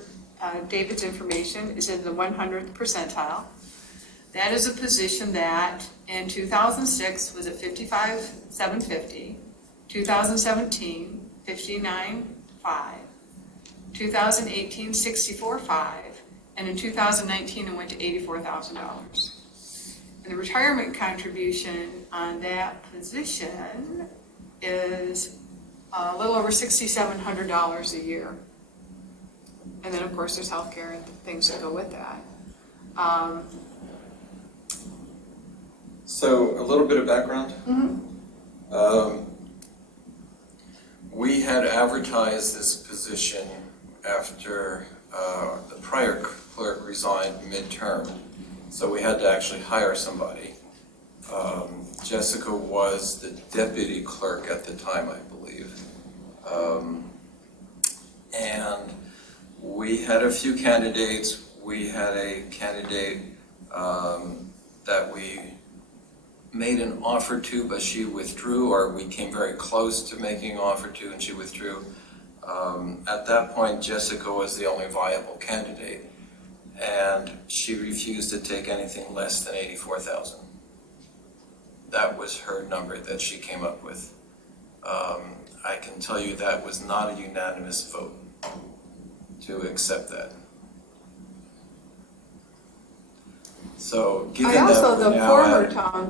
David's information, is in the 100th percentile. That is a position that in 2006 was at 55,750, 2017 59,500, 2018 64,500, and in 2019 it went to $84,000. And the retirement contribution on that position is a little over $6,700 a year. And then, of course, there's healthcare and things that go with that. So a little bit of background. We had advertised this position after the prior clerk resigned midterm. So we had to actually hire somebody. Jessica was the deputy clerk at the time, I believe. And we had a few candidates. We had a candidate that we made an offer to, but she withdrew, or we came very close to making an offer to, and she withdrew. At that point, Jessica was the only viable candidate, and she refused to take anything less than $84,000. That was her number that she came up with. I can tell you that was not a unanimous vote to accept that. So given that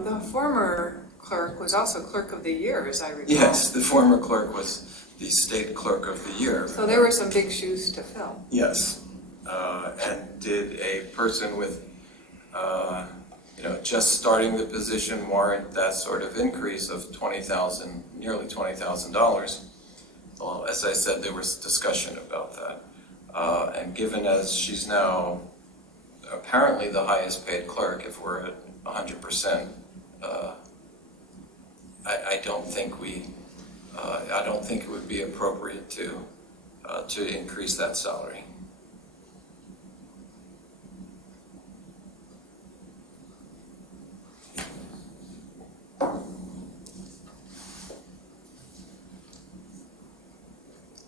the former clerk was also clerk of the year, as I recall. Yes, the former clerk was the state clerk of the year. So there were some big shoes to fill. Yes, and did a person with, just starting the position warrant that sort of increase of $20,000, nearly $20,000? Well, as I said, there was discussion about that. And given as she's now apparently the highest paid clerk, if we're at 100%, I don't think it would be appropriate to increase that salary.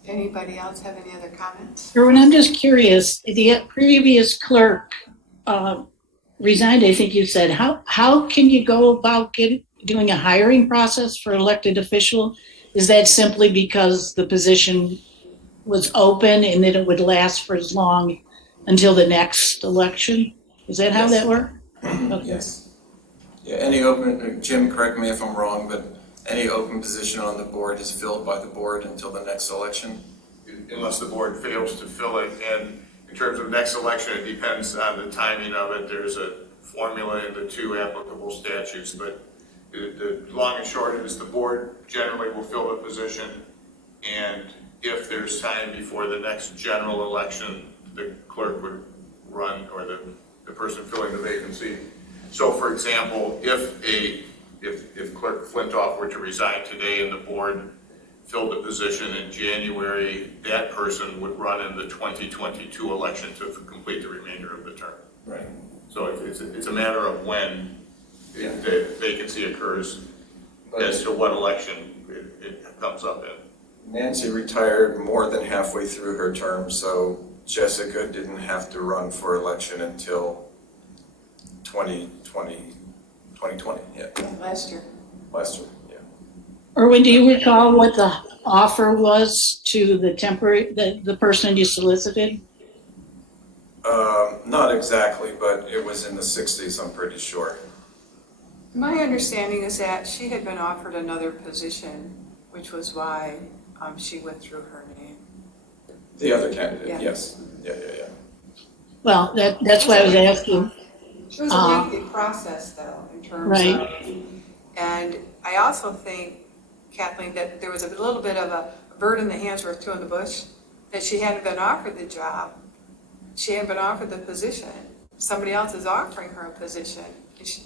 Anybody else have any other comments? Erwin, I'm just curious, the previous clerk resigned, I think you said. How can you go about doing a hiring process for elected official? Is that simply because the position was open and that it would last for as long until the next election? Is that how that worked? Okay. Yes. Yeah, any open, Jim, correct me if I'm wrong, but any open position on the board is filled by the board until the next election? Unless the board fails to fill it. And in terms of next election, it depends on the timing of it. There's a formula in the two applicable statutes, but the long and short is the board generally will fill the position, and if there's time before the next general election, the clerk would run, or the person filling the vacancy. So for example, if Clerk Flintoff were to resign today and the board filled the position in January, that person would run in the 2022 election to complete the remainder of the term. Right. So it's a matter of when the vacancy occurs as to what election it comes up in. Nancy retired more than halfway through her term, so Jessica didn't have to run for election until 2020, yeah. Last year. Last year, yeah. Erwin, do you recall what the offer was to the temporary, the person you solicited? Not exactly, but it was in the 60s, I'm pretty sure. My understanding is that she had been offered another position, which was why she withdrew her name. The other candidate, Yeah. yes. Yeah. Well, that's why I was asking. It was a lengthy process, though, in terms Right. of, and I also think, Kathleen, that there was a little bit of a bird in the hand's worth two in the bush, that she hadn't been offered the job. She hadn't been offered the position. Somebody else is offering her a position. And she,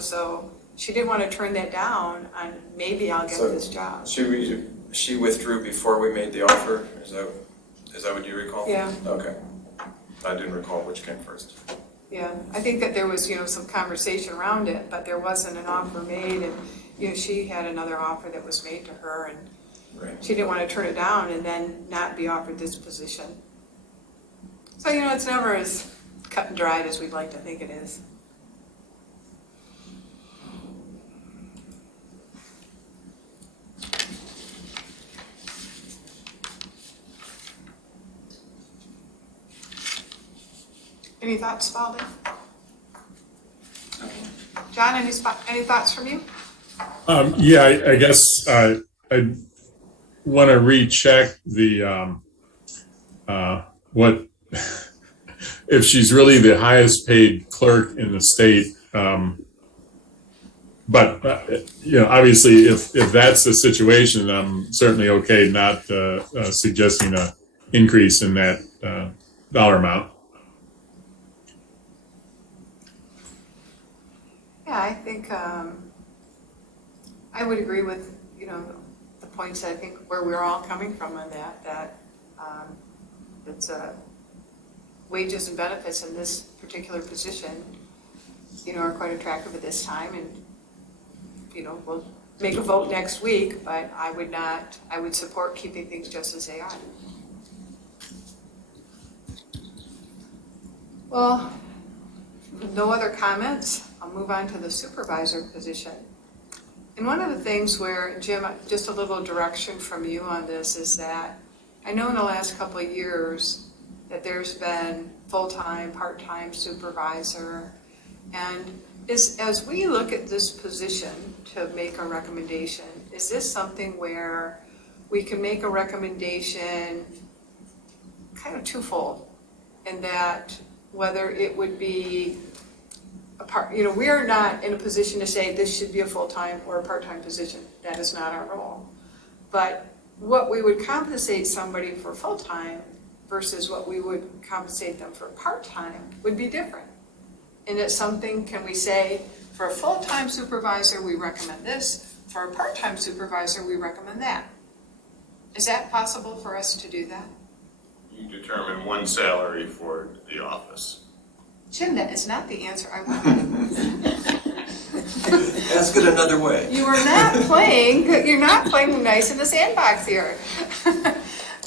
so she didn't want to turn that down on maybe I'll get So this job. She withdrew before we made the offer? Is that what you recall? Yeah. Okay. I didn't recall which came first. Yeah, I think that there was, some conversation around it, but there wasn't an offer made, and, she had another offer that was made to her, and Right. she didn't want to turn it down and then not be offered this position. So, it's never as cut and dried as we'd like to think it is. Any thoughts, Spalding? John, any thoughts from you? Yeah, I guess I want to recheck the what if she's really the highest paid clerk in the state. But obviously, if that's the situation, I'm certainly okay not suggesting a increase in that dollar amount. Yeah, I think I would agree with, the points I think where we're all coming from on that it's wages and benefits in this particular position, are quite attractive at this time, and, we'll make a vote next week, but I would support keeping things just as they are. Well, no other comments, I'll move on to the supervisor position. And one of the things where, Jim, just a little direction from you on this is that I know in the last couple of years that there's been full-time, part-time supervisor. And as we look at this position to make a recommendation, is this something where we can make a recommendation kind of twofold? In that whether it would be we are not in a position to say this should be a full-time or a part-time position. That is not our role. But what we would compensate somebody for full-time versus what we would compensate them for part-time would be different. And it's something, can we say, for a full-time supervisor, we recommend this. For a part-time supervisor, we recommend that. Is that possible for us to do that? You determine one salary for the office. Jim, that is not the answer I wanted. Ask it another way. You're not playing nice in the sandbox here.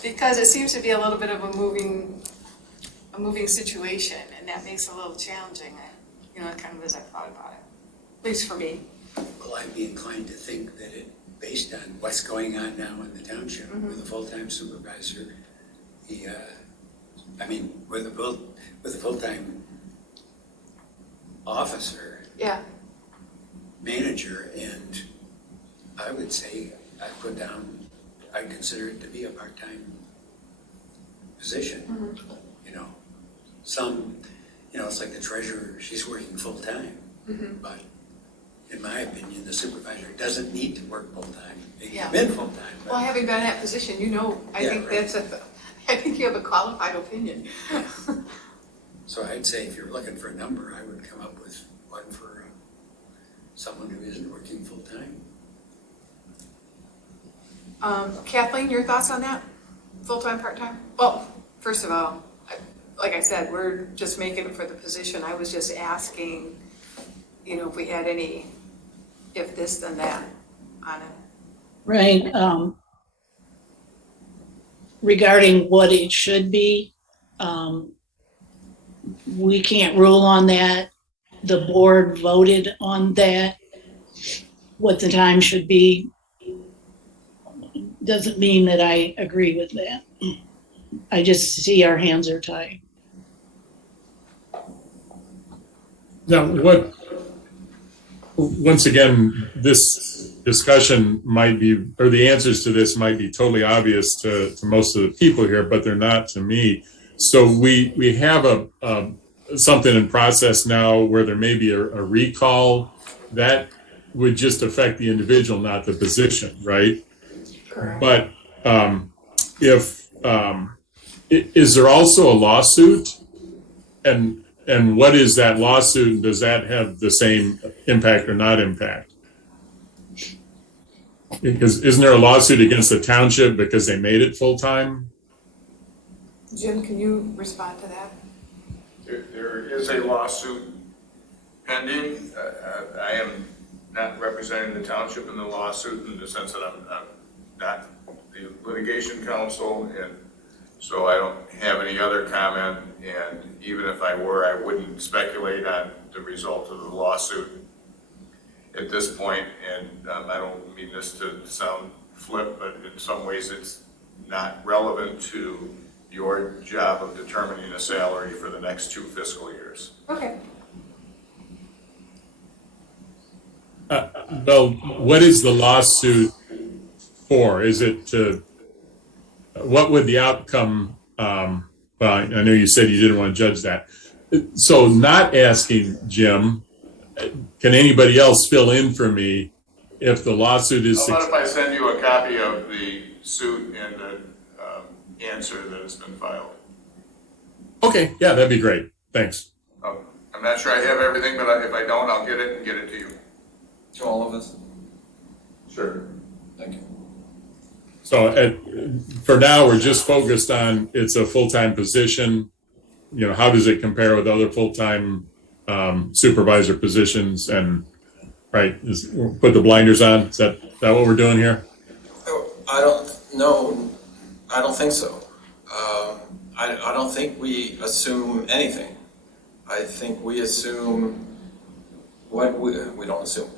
Because it seems to be a little bit of a moving situation, and that makes it a little challenging, kind of as I thought about it, at least for me. Well, I'd be inclined to think that based on what's going on now in the township with a full-time supervisor, with a full-time officer, Yeah. manager, and I would say I'd consider it to be a part-time position. It's like the treasurer, she's working full-time, but in my opinion, the supervisor doesn't need to work full-time. They can come in full-time. Well, having been in that position, I think you have a qualified opinion. So I'd say if you're looking for a number, I would come up with one for someone who isn't working full-time. Kathleen, your thoughts on that? Full-time, part-time? Well, first of all, like I said, we're just making it for the position. I was just asking, if we had any, if this then that on it. Right. Regarding what it should be, we can't rule on that. The board voted on that, what the time should be. doesn't mean that I agree with that. I just see our hands are tied. Now, once again, this discussion might be, or the answers to this might be totally obvious to most of the people here, but they're not to me. So we have something in process now where there may be a recall that would just affect the individual, not the position, right? Correct. But is there also a lawsuit? And what is that lawsuit? Does that have the same impact or not impact? Because isn't there a lawsuit against the township because they made it full-time? Jim, can you respond to that? There is a lawsuit pending. I am not representing the township in the lawsuit in the sense that I'm not the litigation counsel, and so I don't have any other comment, and even if I were, I wouldn't speculate on the result of the lawsuit at this point. And I don't mean this to sound flip, but in some ways it's not relevant to your job of determining a salary for the next 2 fiscal years. Okay. Well, what is the lawsuit for? Is it to, what would the outcome, well, I know you said you didn't want to judge that. So not asking Jim, can anybody else fill in for me if the lawsuit is... How about if I send you a copy of the suit and the answer that has been filed? Okay, yeah, that'd be great. Thanks. I'm not sure I have everything, but if I don't, I'll get it and get it to you. To all of us? Sure. Thank you. So for now, we're just focused on it's a full-time position. You know, how does it compare with other full-time supervisor positions? And right, put the blinders on. Is that what we're doing here? Oh, I don't know. I don't think so. I don't think we assume anything. I think we assume what we don't assume.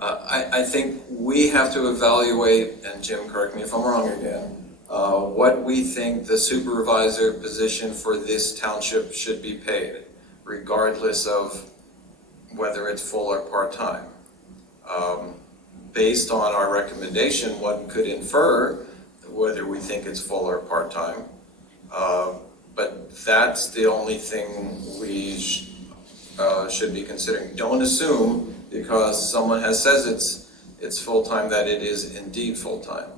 I think we have to evaluate, and Jim, correct me if I'm wrong again, what we think the supervisor position for this township should be paid, regardless of whether it's full or part-time. Based on our recommendation, one could infer whether we think it's full or part-time. But that's the only thing we should be considering. Don't assume because someone says it's full-time that it is indeed full-time.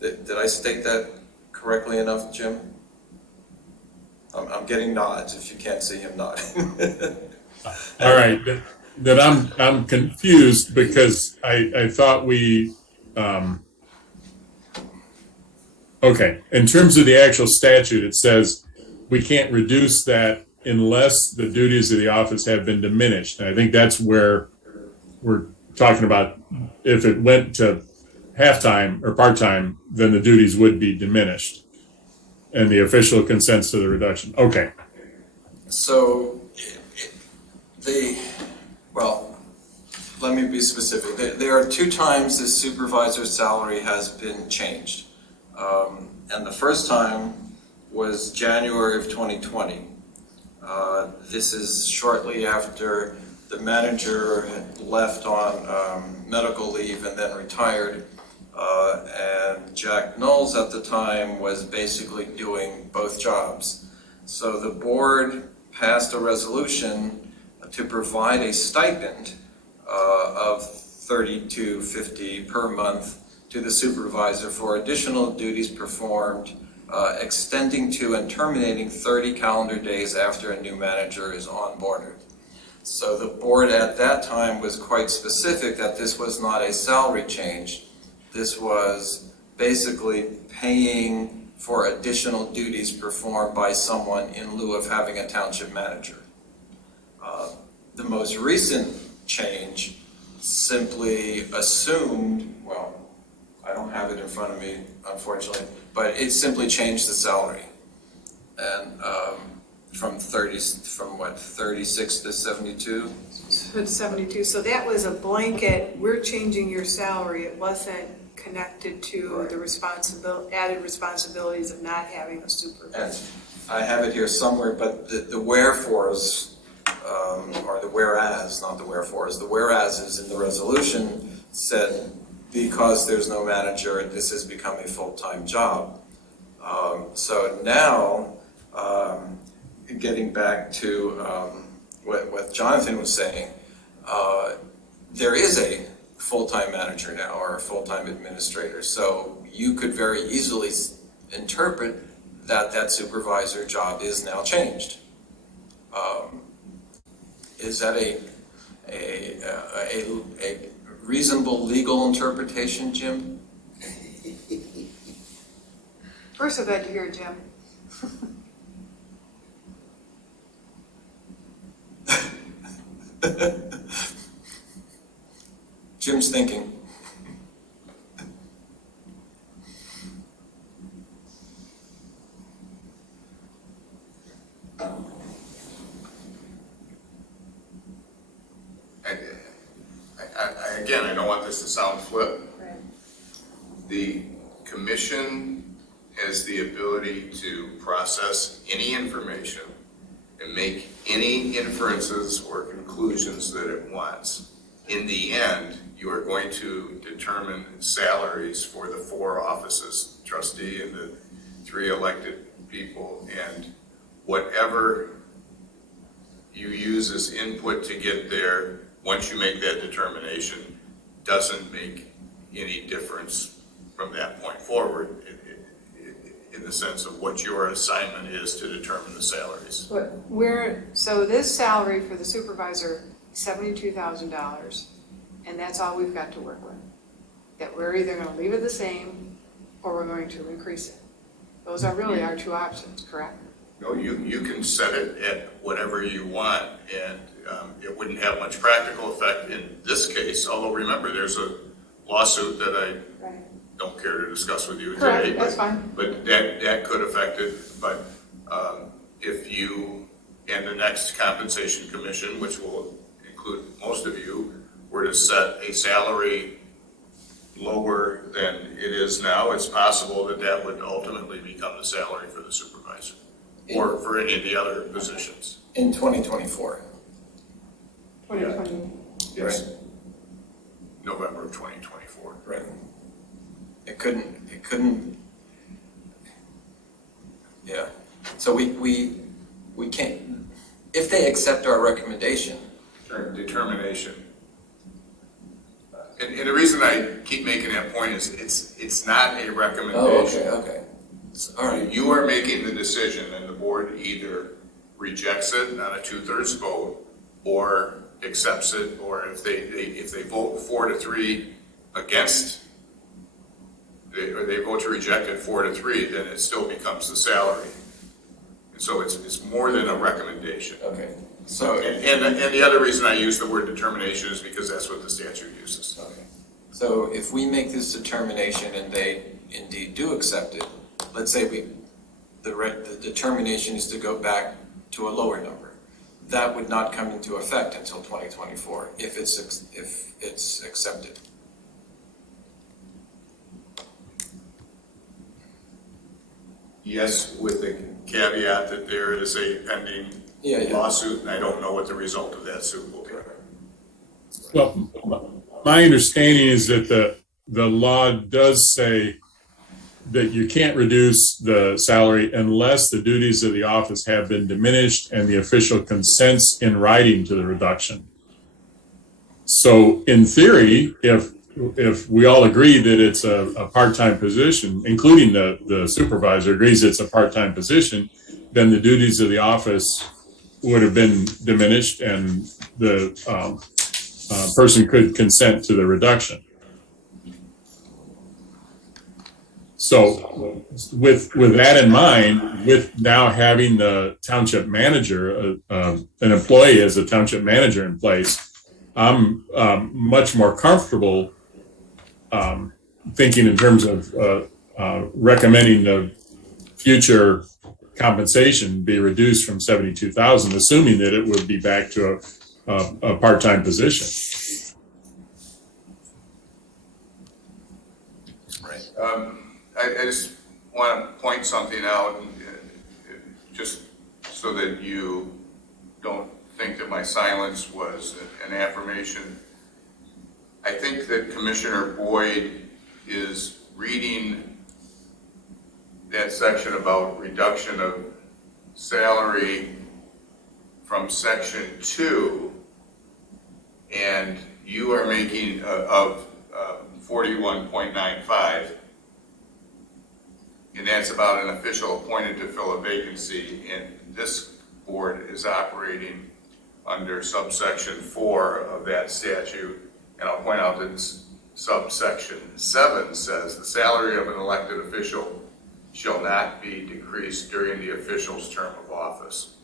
Did I state that correctly enough, Jim? I'm getting nods if you can't see him nodding. All right, then I'm confused because I thought we okay. In terms of the actual statute, it says we can't reduce that unless the duties of the office have been diminished. And I think that's where we're talking about if it went to half-time or part-time, then the duties would be diminished. And the official consents to the reduction. Okay. So, well, let me be specific. There are 2 times the supervisor's salary has been changed. And the first time was January of 2020. This is shortly after the manager had left on medical leave and then retired. And Jack Knowles at the time was basically doing both jobs. So the board passed a resolution to provide a stipend of $32.50 per month to the supervisor for additional duties performed, extending to and terminating 30 calendar days after a new manager is onboarded. So the board at that time was quite specific that this was not a salary change. This was basically paying for additional duties performed by someone in lieu of having a township manager. The most recent change simply assumed, well, I don't have it in front of me, unfortunately, but it simply changed the salary. And from 36 to 72? It's 72, so that was a blanket, we're changing your salary, it wasn't connected to the added responsibilities of not having a supervisor. And I have it here somewhere, but the wherefores, or the whereas, not the wherefores, the whereases in the resolution said, because there's no manager, this has become a full-time job. So now, getting back to what Jonathan was saying, there is a full-time manager now, or a full-time administrator. So you could very easily interpret that supervisor job is now changed. Is that a reasonable legal interpretation, Jim? First I'd like to hear Jim. Jim's thinking. Again, I don't want this to sound flip. Right. The commission has the ability to process any information and make any inferences or conclusions that it wants. In the end, you are going to determine salaries for the 4 offices, trustee and the 3 elected people, and whatever you use as input to get there, once you make that determination, doesn't make any difference from that point forward in the sense of what your assignment is to determine the salaries. So this salary for the supervisor is $72,000, and that's all we've got to work with. That we're either going to leave it the same or we're going to increase it. Those are really our 2 options, correct? No, you can set it at whatever you want, and it wouldn't have much practical effect in this case, although remember, there's a lawsuit that I don't care to discuss with you today. Correct, that's fine. But that could affect it, but if you and the next compensation commission, which will include most of you, were to set a salary lower than it is now, it's possible that that would ultimately become the salary for the supervisor or for any of the other positions. In 2024. 2020. Yes. November of 2024. Right. It couldn't, yeah. So we can't, if they accept our recommendation. Determination. And the reason I keep making that point is it's not a recommendation. Oh, okay. All right. You are making the decision, and the board either rejects it on a 2/3 vote or accepts it, or if they vote 4-3 against, or they vote to reject it 4-3, then it still becomes the salary. And so it's more than a recommendation. Okay. So And the other reason I use the word determination is because that's what the statute uses. okay. So if we make this determination and they indeed do accept it, let's say the determination is to go back to a lower number. That would not come into effect until 2024 if it's accepted. Yes, with the caveat that there is a pending lawsuit, and I don't know what the result of that suit will be. Well, my understanding is that the law does say that you can't reduce the salary unless the duties of the office have been diminished and the official consents in writing to the reduction. So in theory, if we all agree that it's a part-time position, including the supervisor agrees it's a part-time position, then the duties of the office would have been diminished and the person could consent to the reduction. So with that in mind, with now having the township manager, an employee as a township manager in place, I'm much more comfortable thinking in terms of recommending the future compensation be reduced from 72,000, assuming that it would be back to a part-time position. I just want to point something out, just so that you don't think that my silence was an affirmation. I think that Commissioner Boyd is reading that section about reduction of salary from section 2, and you are making of 41.95, and that's about an official appointed to fill a vacancy, and this board is operating under subsection 4 of that statute. And I'll point out that subsection 7 says the salary of an elected official shall not be decreased during the official's term of office.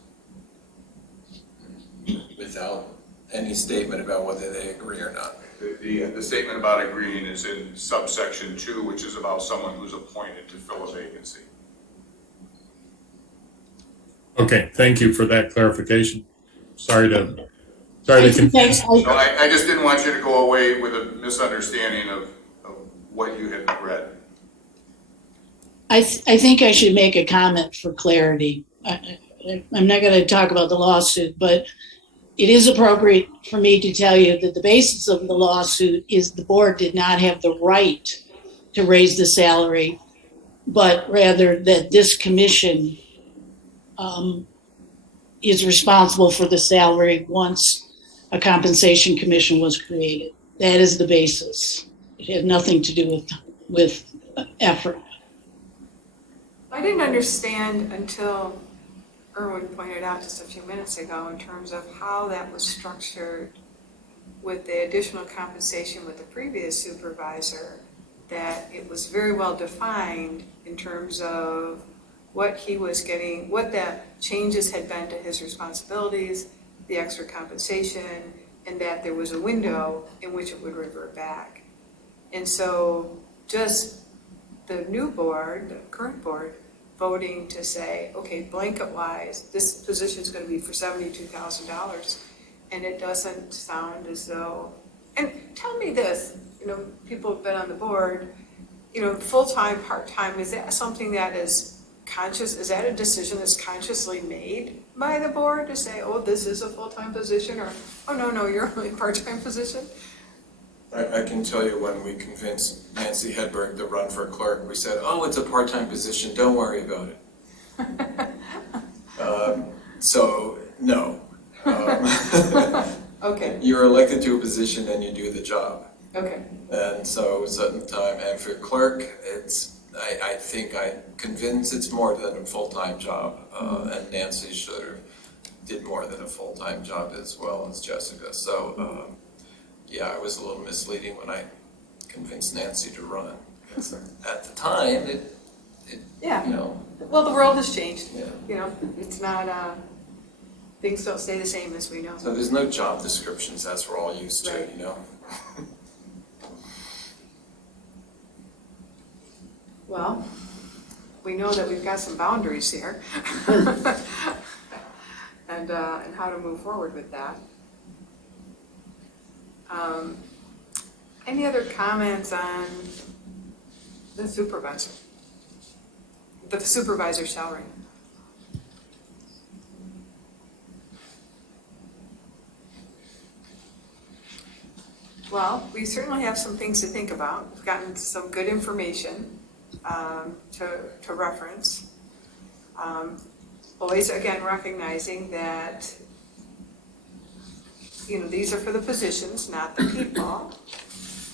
Without any statement about whether they agree or not. The statement about agreeing is in subsection 2, which is about someone who's appointed to fill a vacancy. Okay, thank you for that clarification. Sorry to Thanks. confuse. So I just didn't want you to go away with a misunderstanding of what you had read. I think I should make a comment for clarity. I'm not going to talk about the lawsuit, but it is appropriate for me to tell you that the basis of the lawsuit is the board did not have the right to raise the salary, but rather that this commission is responsible for the salary once a compensation commission was created. That is the basis. It had nothing to do with effort. I didn't understand until Erwin pointed out just a few minutes ago in terms of how that was structured with the additional compensation with the previous supervisor, that it was very well defined in terms of what he was getting, what the changes had been to his responsibilities, the extra compensation, and that there was a window in which it would revert back. And so just the new board, the current board, voting to say, okay, blanket wise, this position is going to be for $72,000, and it doesn't sound as though, and tell me this, people have been on the board, full-time, part-time, is that something that is conscious, is that a decision that's consciously made by the board to say, oh, this is a full-time position, or, oh, no, you're only a part-time position? I can tell you when we convinced Nancy Hedberg to run for clerk, we said, oh, it's a part-time position, don't worry about it. So, no. Okay, You're elected to a position and you do the job. okay. And so certain time, and for clerk, I think I convinced it's more than a full-time job. And Nancy should have did more than a full-time job as well as Jessica. So, yeah, it was a little misleading when I convinced Nancy to run. At the time, Yeah. you know, Well, the world has changed. yeah. It's not, things don't stay the same as we know. So there's no job descriptions as we're all used to, Right. you know? Well, we know that we've got some boundaries here. And how to move forward with that. Any other comments on the supervisor? The supervisor salary? Well, we certainly have some things to think about. We've gotten some good information to reference. Always, again, recognizing that, these are for the positions, not the people.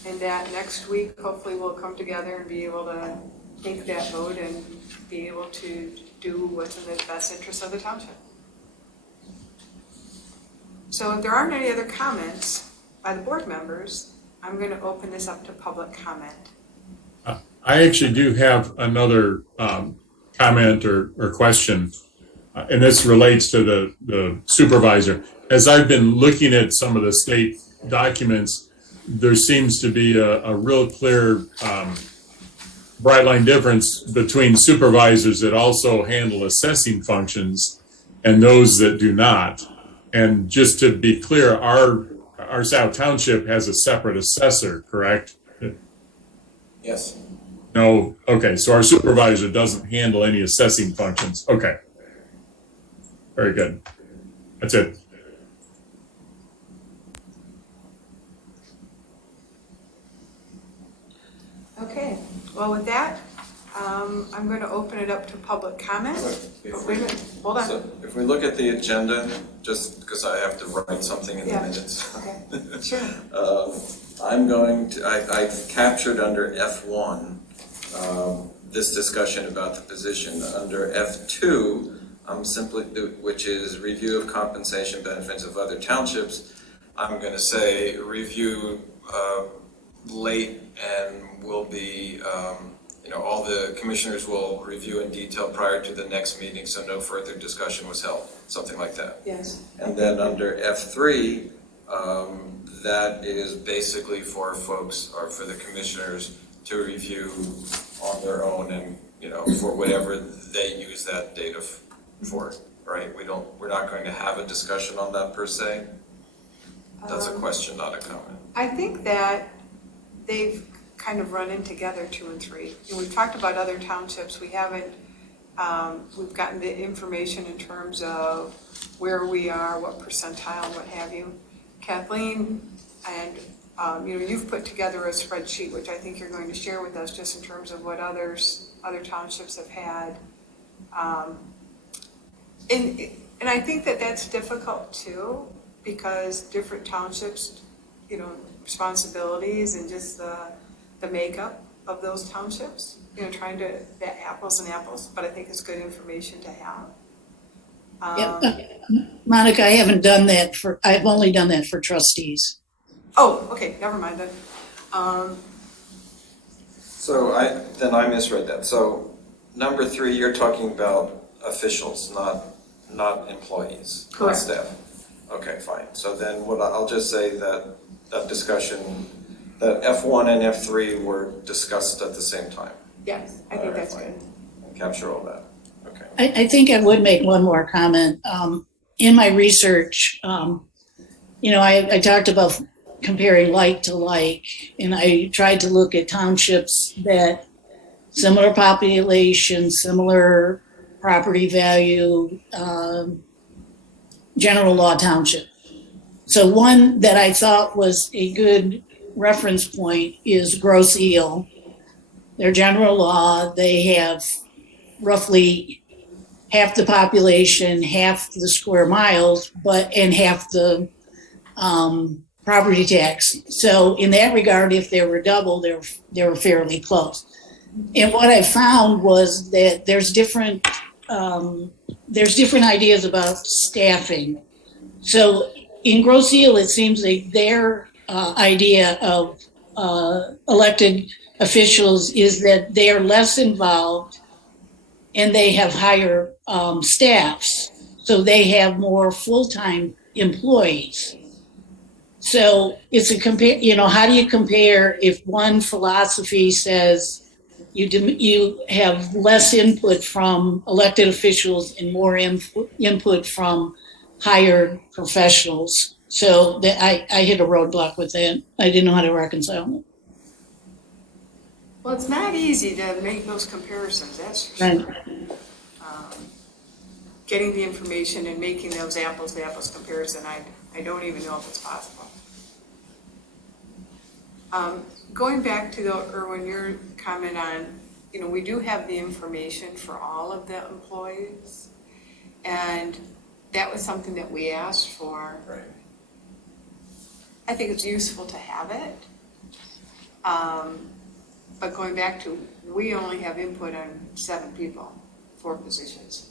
And that next week, hopefully we'll come together and be able to take that vote and be able to do what's in the best interest of the township. So if there aren't any other comments by the board members, I'm going to open this up to public comment. I actually do have another comment or question, and this relates to the supervisor. As I've been looking at some of the state documents, there seems to be a real clear bright line difference between supervisors that also handle assessing functions and those that do not. And just to be clear, our South Township has a separate assessor, correct? Yes. No, okay, so our supervisor doesn't handle any assessing functions. Okay. Very good. That's it. Okay, well, with that, I'm going to open it up to public comment. Oh, wait a minute, hold on. So if we look at the agenda, just because I have to write something in the Yeah. minutes. Okay, sure. I'm going to, I've captured under F1, this discussion about the position. Under F2, I'm simply, which is review of compensation benefits of other townships, I'm going to say review late and will be, all the commissioners will review in detail prior to the next meeting, so no further discussion was held, something like that. Yes. And then under F3, that is basically for folks, or for the commissioners to review on their own and, for whatever they use that data for, right? We're not going to have a discussion on that per se. That's a question, not a comment. I think that they've kind of run in together, 2 and 3. We've talked about other townships. We haven't, we've gotten the information in terms of where we are, what percentile, what have you. Kathleen, and you've put together a spreadsheet, which I think you're going to share with us just in terms of what other townships have had. And I think that that's difficult too, because different townships, responsibilities and just the makeup of those townships, trying to, the apples and apples, but I think it's good information to have. Monica, I haven't done that I've only done that for trustees. Oh, okay, never mind then. So I misread that. So number 3, you're talking about officials, not employees, not Correct. staff. Okay, fine. So then I'll just say that discussion, that F1 and F3 were discussed at the same time. Yes, I think that's good. Capture all that. Okay. I think I would make one more comment. In my research, I talked about comparing like to like, and I tried to look at townships that similar population, similar property value, general law township. So one that I thought was a good reference point is Grosse Ile. Their general law, they have roughly half the population, half the square miles, and half the property tax. So in that regard, if they were double, they were fairly close. And what I found was that there's different ideas about staffing. So in Grosse Ile, it seems like their idea of elected officials is that they are less involved and they have higher staffs. So they have more full-time employees. So it's how do you compare if one philosophy says you have less input from elected officials and more input from hired professionals? So I hit a roadblock with that. I didn't know how to reconcile it. Well, it's not easy to make those comparisons, that's for Right. sure. Getting the information and making those apples to apples comparison, I don't even know if it's possible. Going back to Erwin, your comment on, we do have the information for all of the employees, and that was something that we asked for. Right. I think it's useful to have it. But going back to, we only have input on 7 people, 4 positions.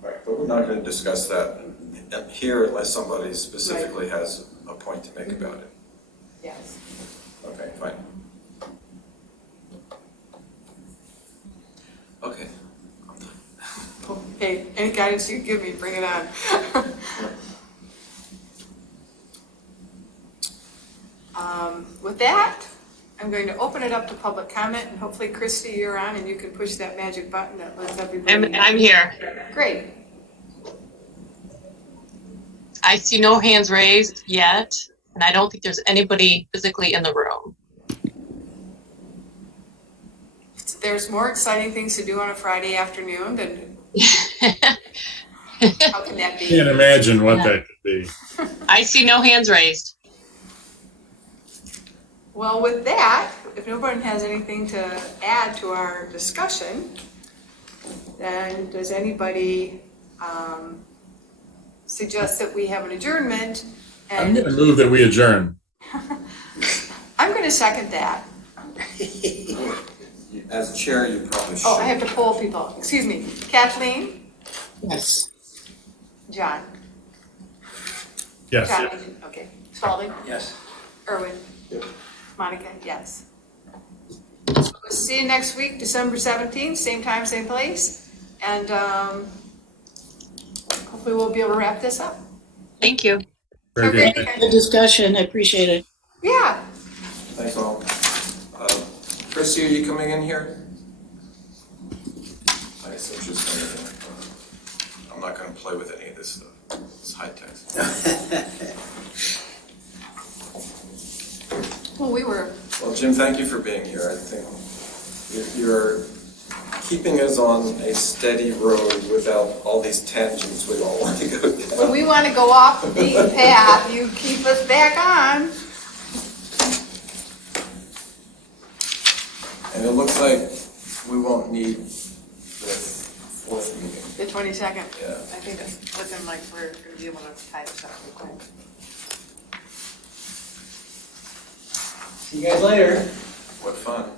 Right, but we're not going to discuss that here unless somebody specifically has a point to make about it. Yes. Okay, fine. Okay, I'm done. Okay, any guidance you give me, bring it on. With that, I'm going to open it up to public comment, and hopefully, Christy, you're on, and you can push that magic button that lets everybody. I'm here. Great. I see no hands raised yet, and I don't think there's anybody physically in the room. there's more exciting things to do on a Friday afternoon, then how can that be? Can't imagine what that could be. I see no hands raised. Well, with that, if no one has anything to add to our discussion, then does anybody suggest that we have an adjournment? I'm And going to move that we adjourn. I'm going to second that. As chair, you probably should. Oh, I have to poll people. Excuse me. Kathleen? Yes. John? Yes. Johnny? Okay. Spalding? Yes. Erwin? Yep. Monica? Yes. So we'll see you next week, December 17th, same time, same place. And hopefully we'll be able to wrap this up. Thank you. Very Okay. good. Good discussion. I appreciate it. Yeah. Thanks all. Chrissy, are you coming in here? I guess I'm just coming in. I'm not gonna play with any of this stuff. It's high tech. Well, we were. Well, Jim, thank you for being here. I think you're keeping us on a steady road without all these tangents we all want to go down. When we want to go off the beaten path, you keep us back on. And it looks like we won't need the fourth meeting. The 22nd. Yeah. I think it's looking like we're going to be able to tie this up real quick. See you guys later. What fun.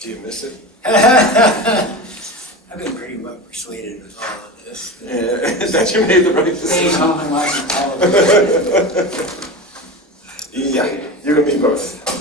Do you miss it? I've been pretty well persuaded with all of this. Yeah, that you made the right Staying decision. home and watching television. Yeah, you and me both.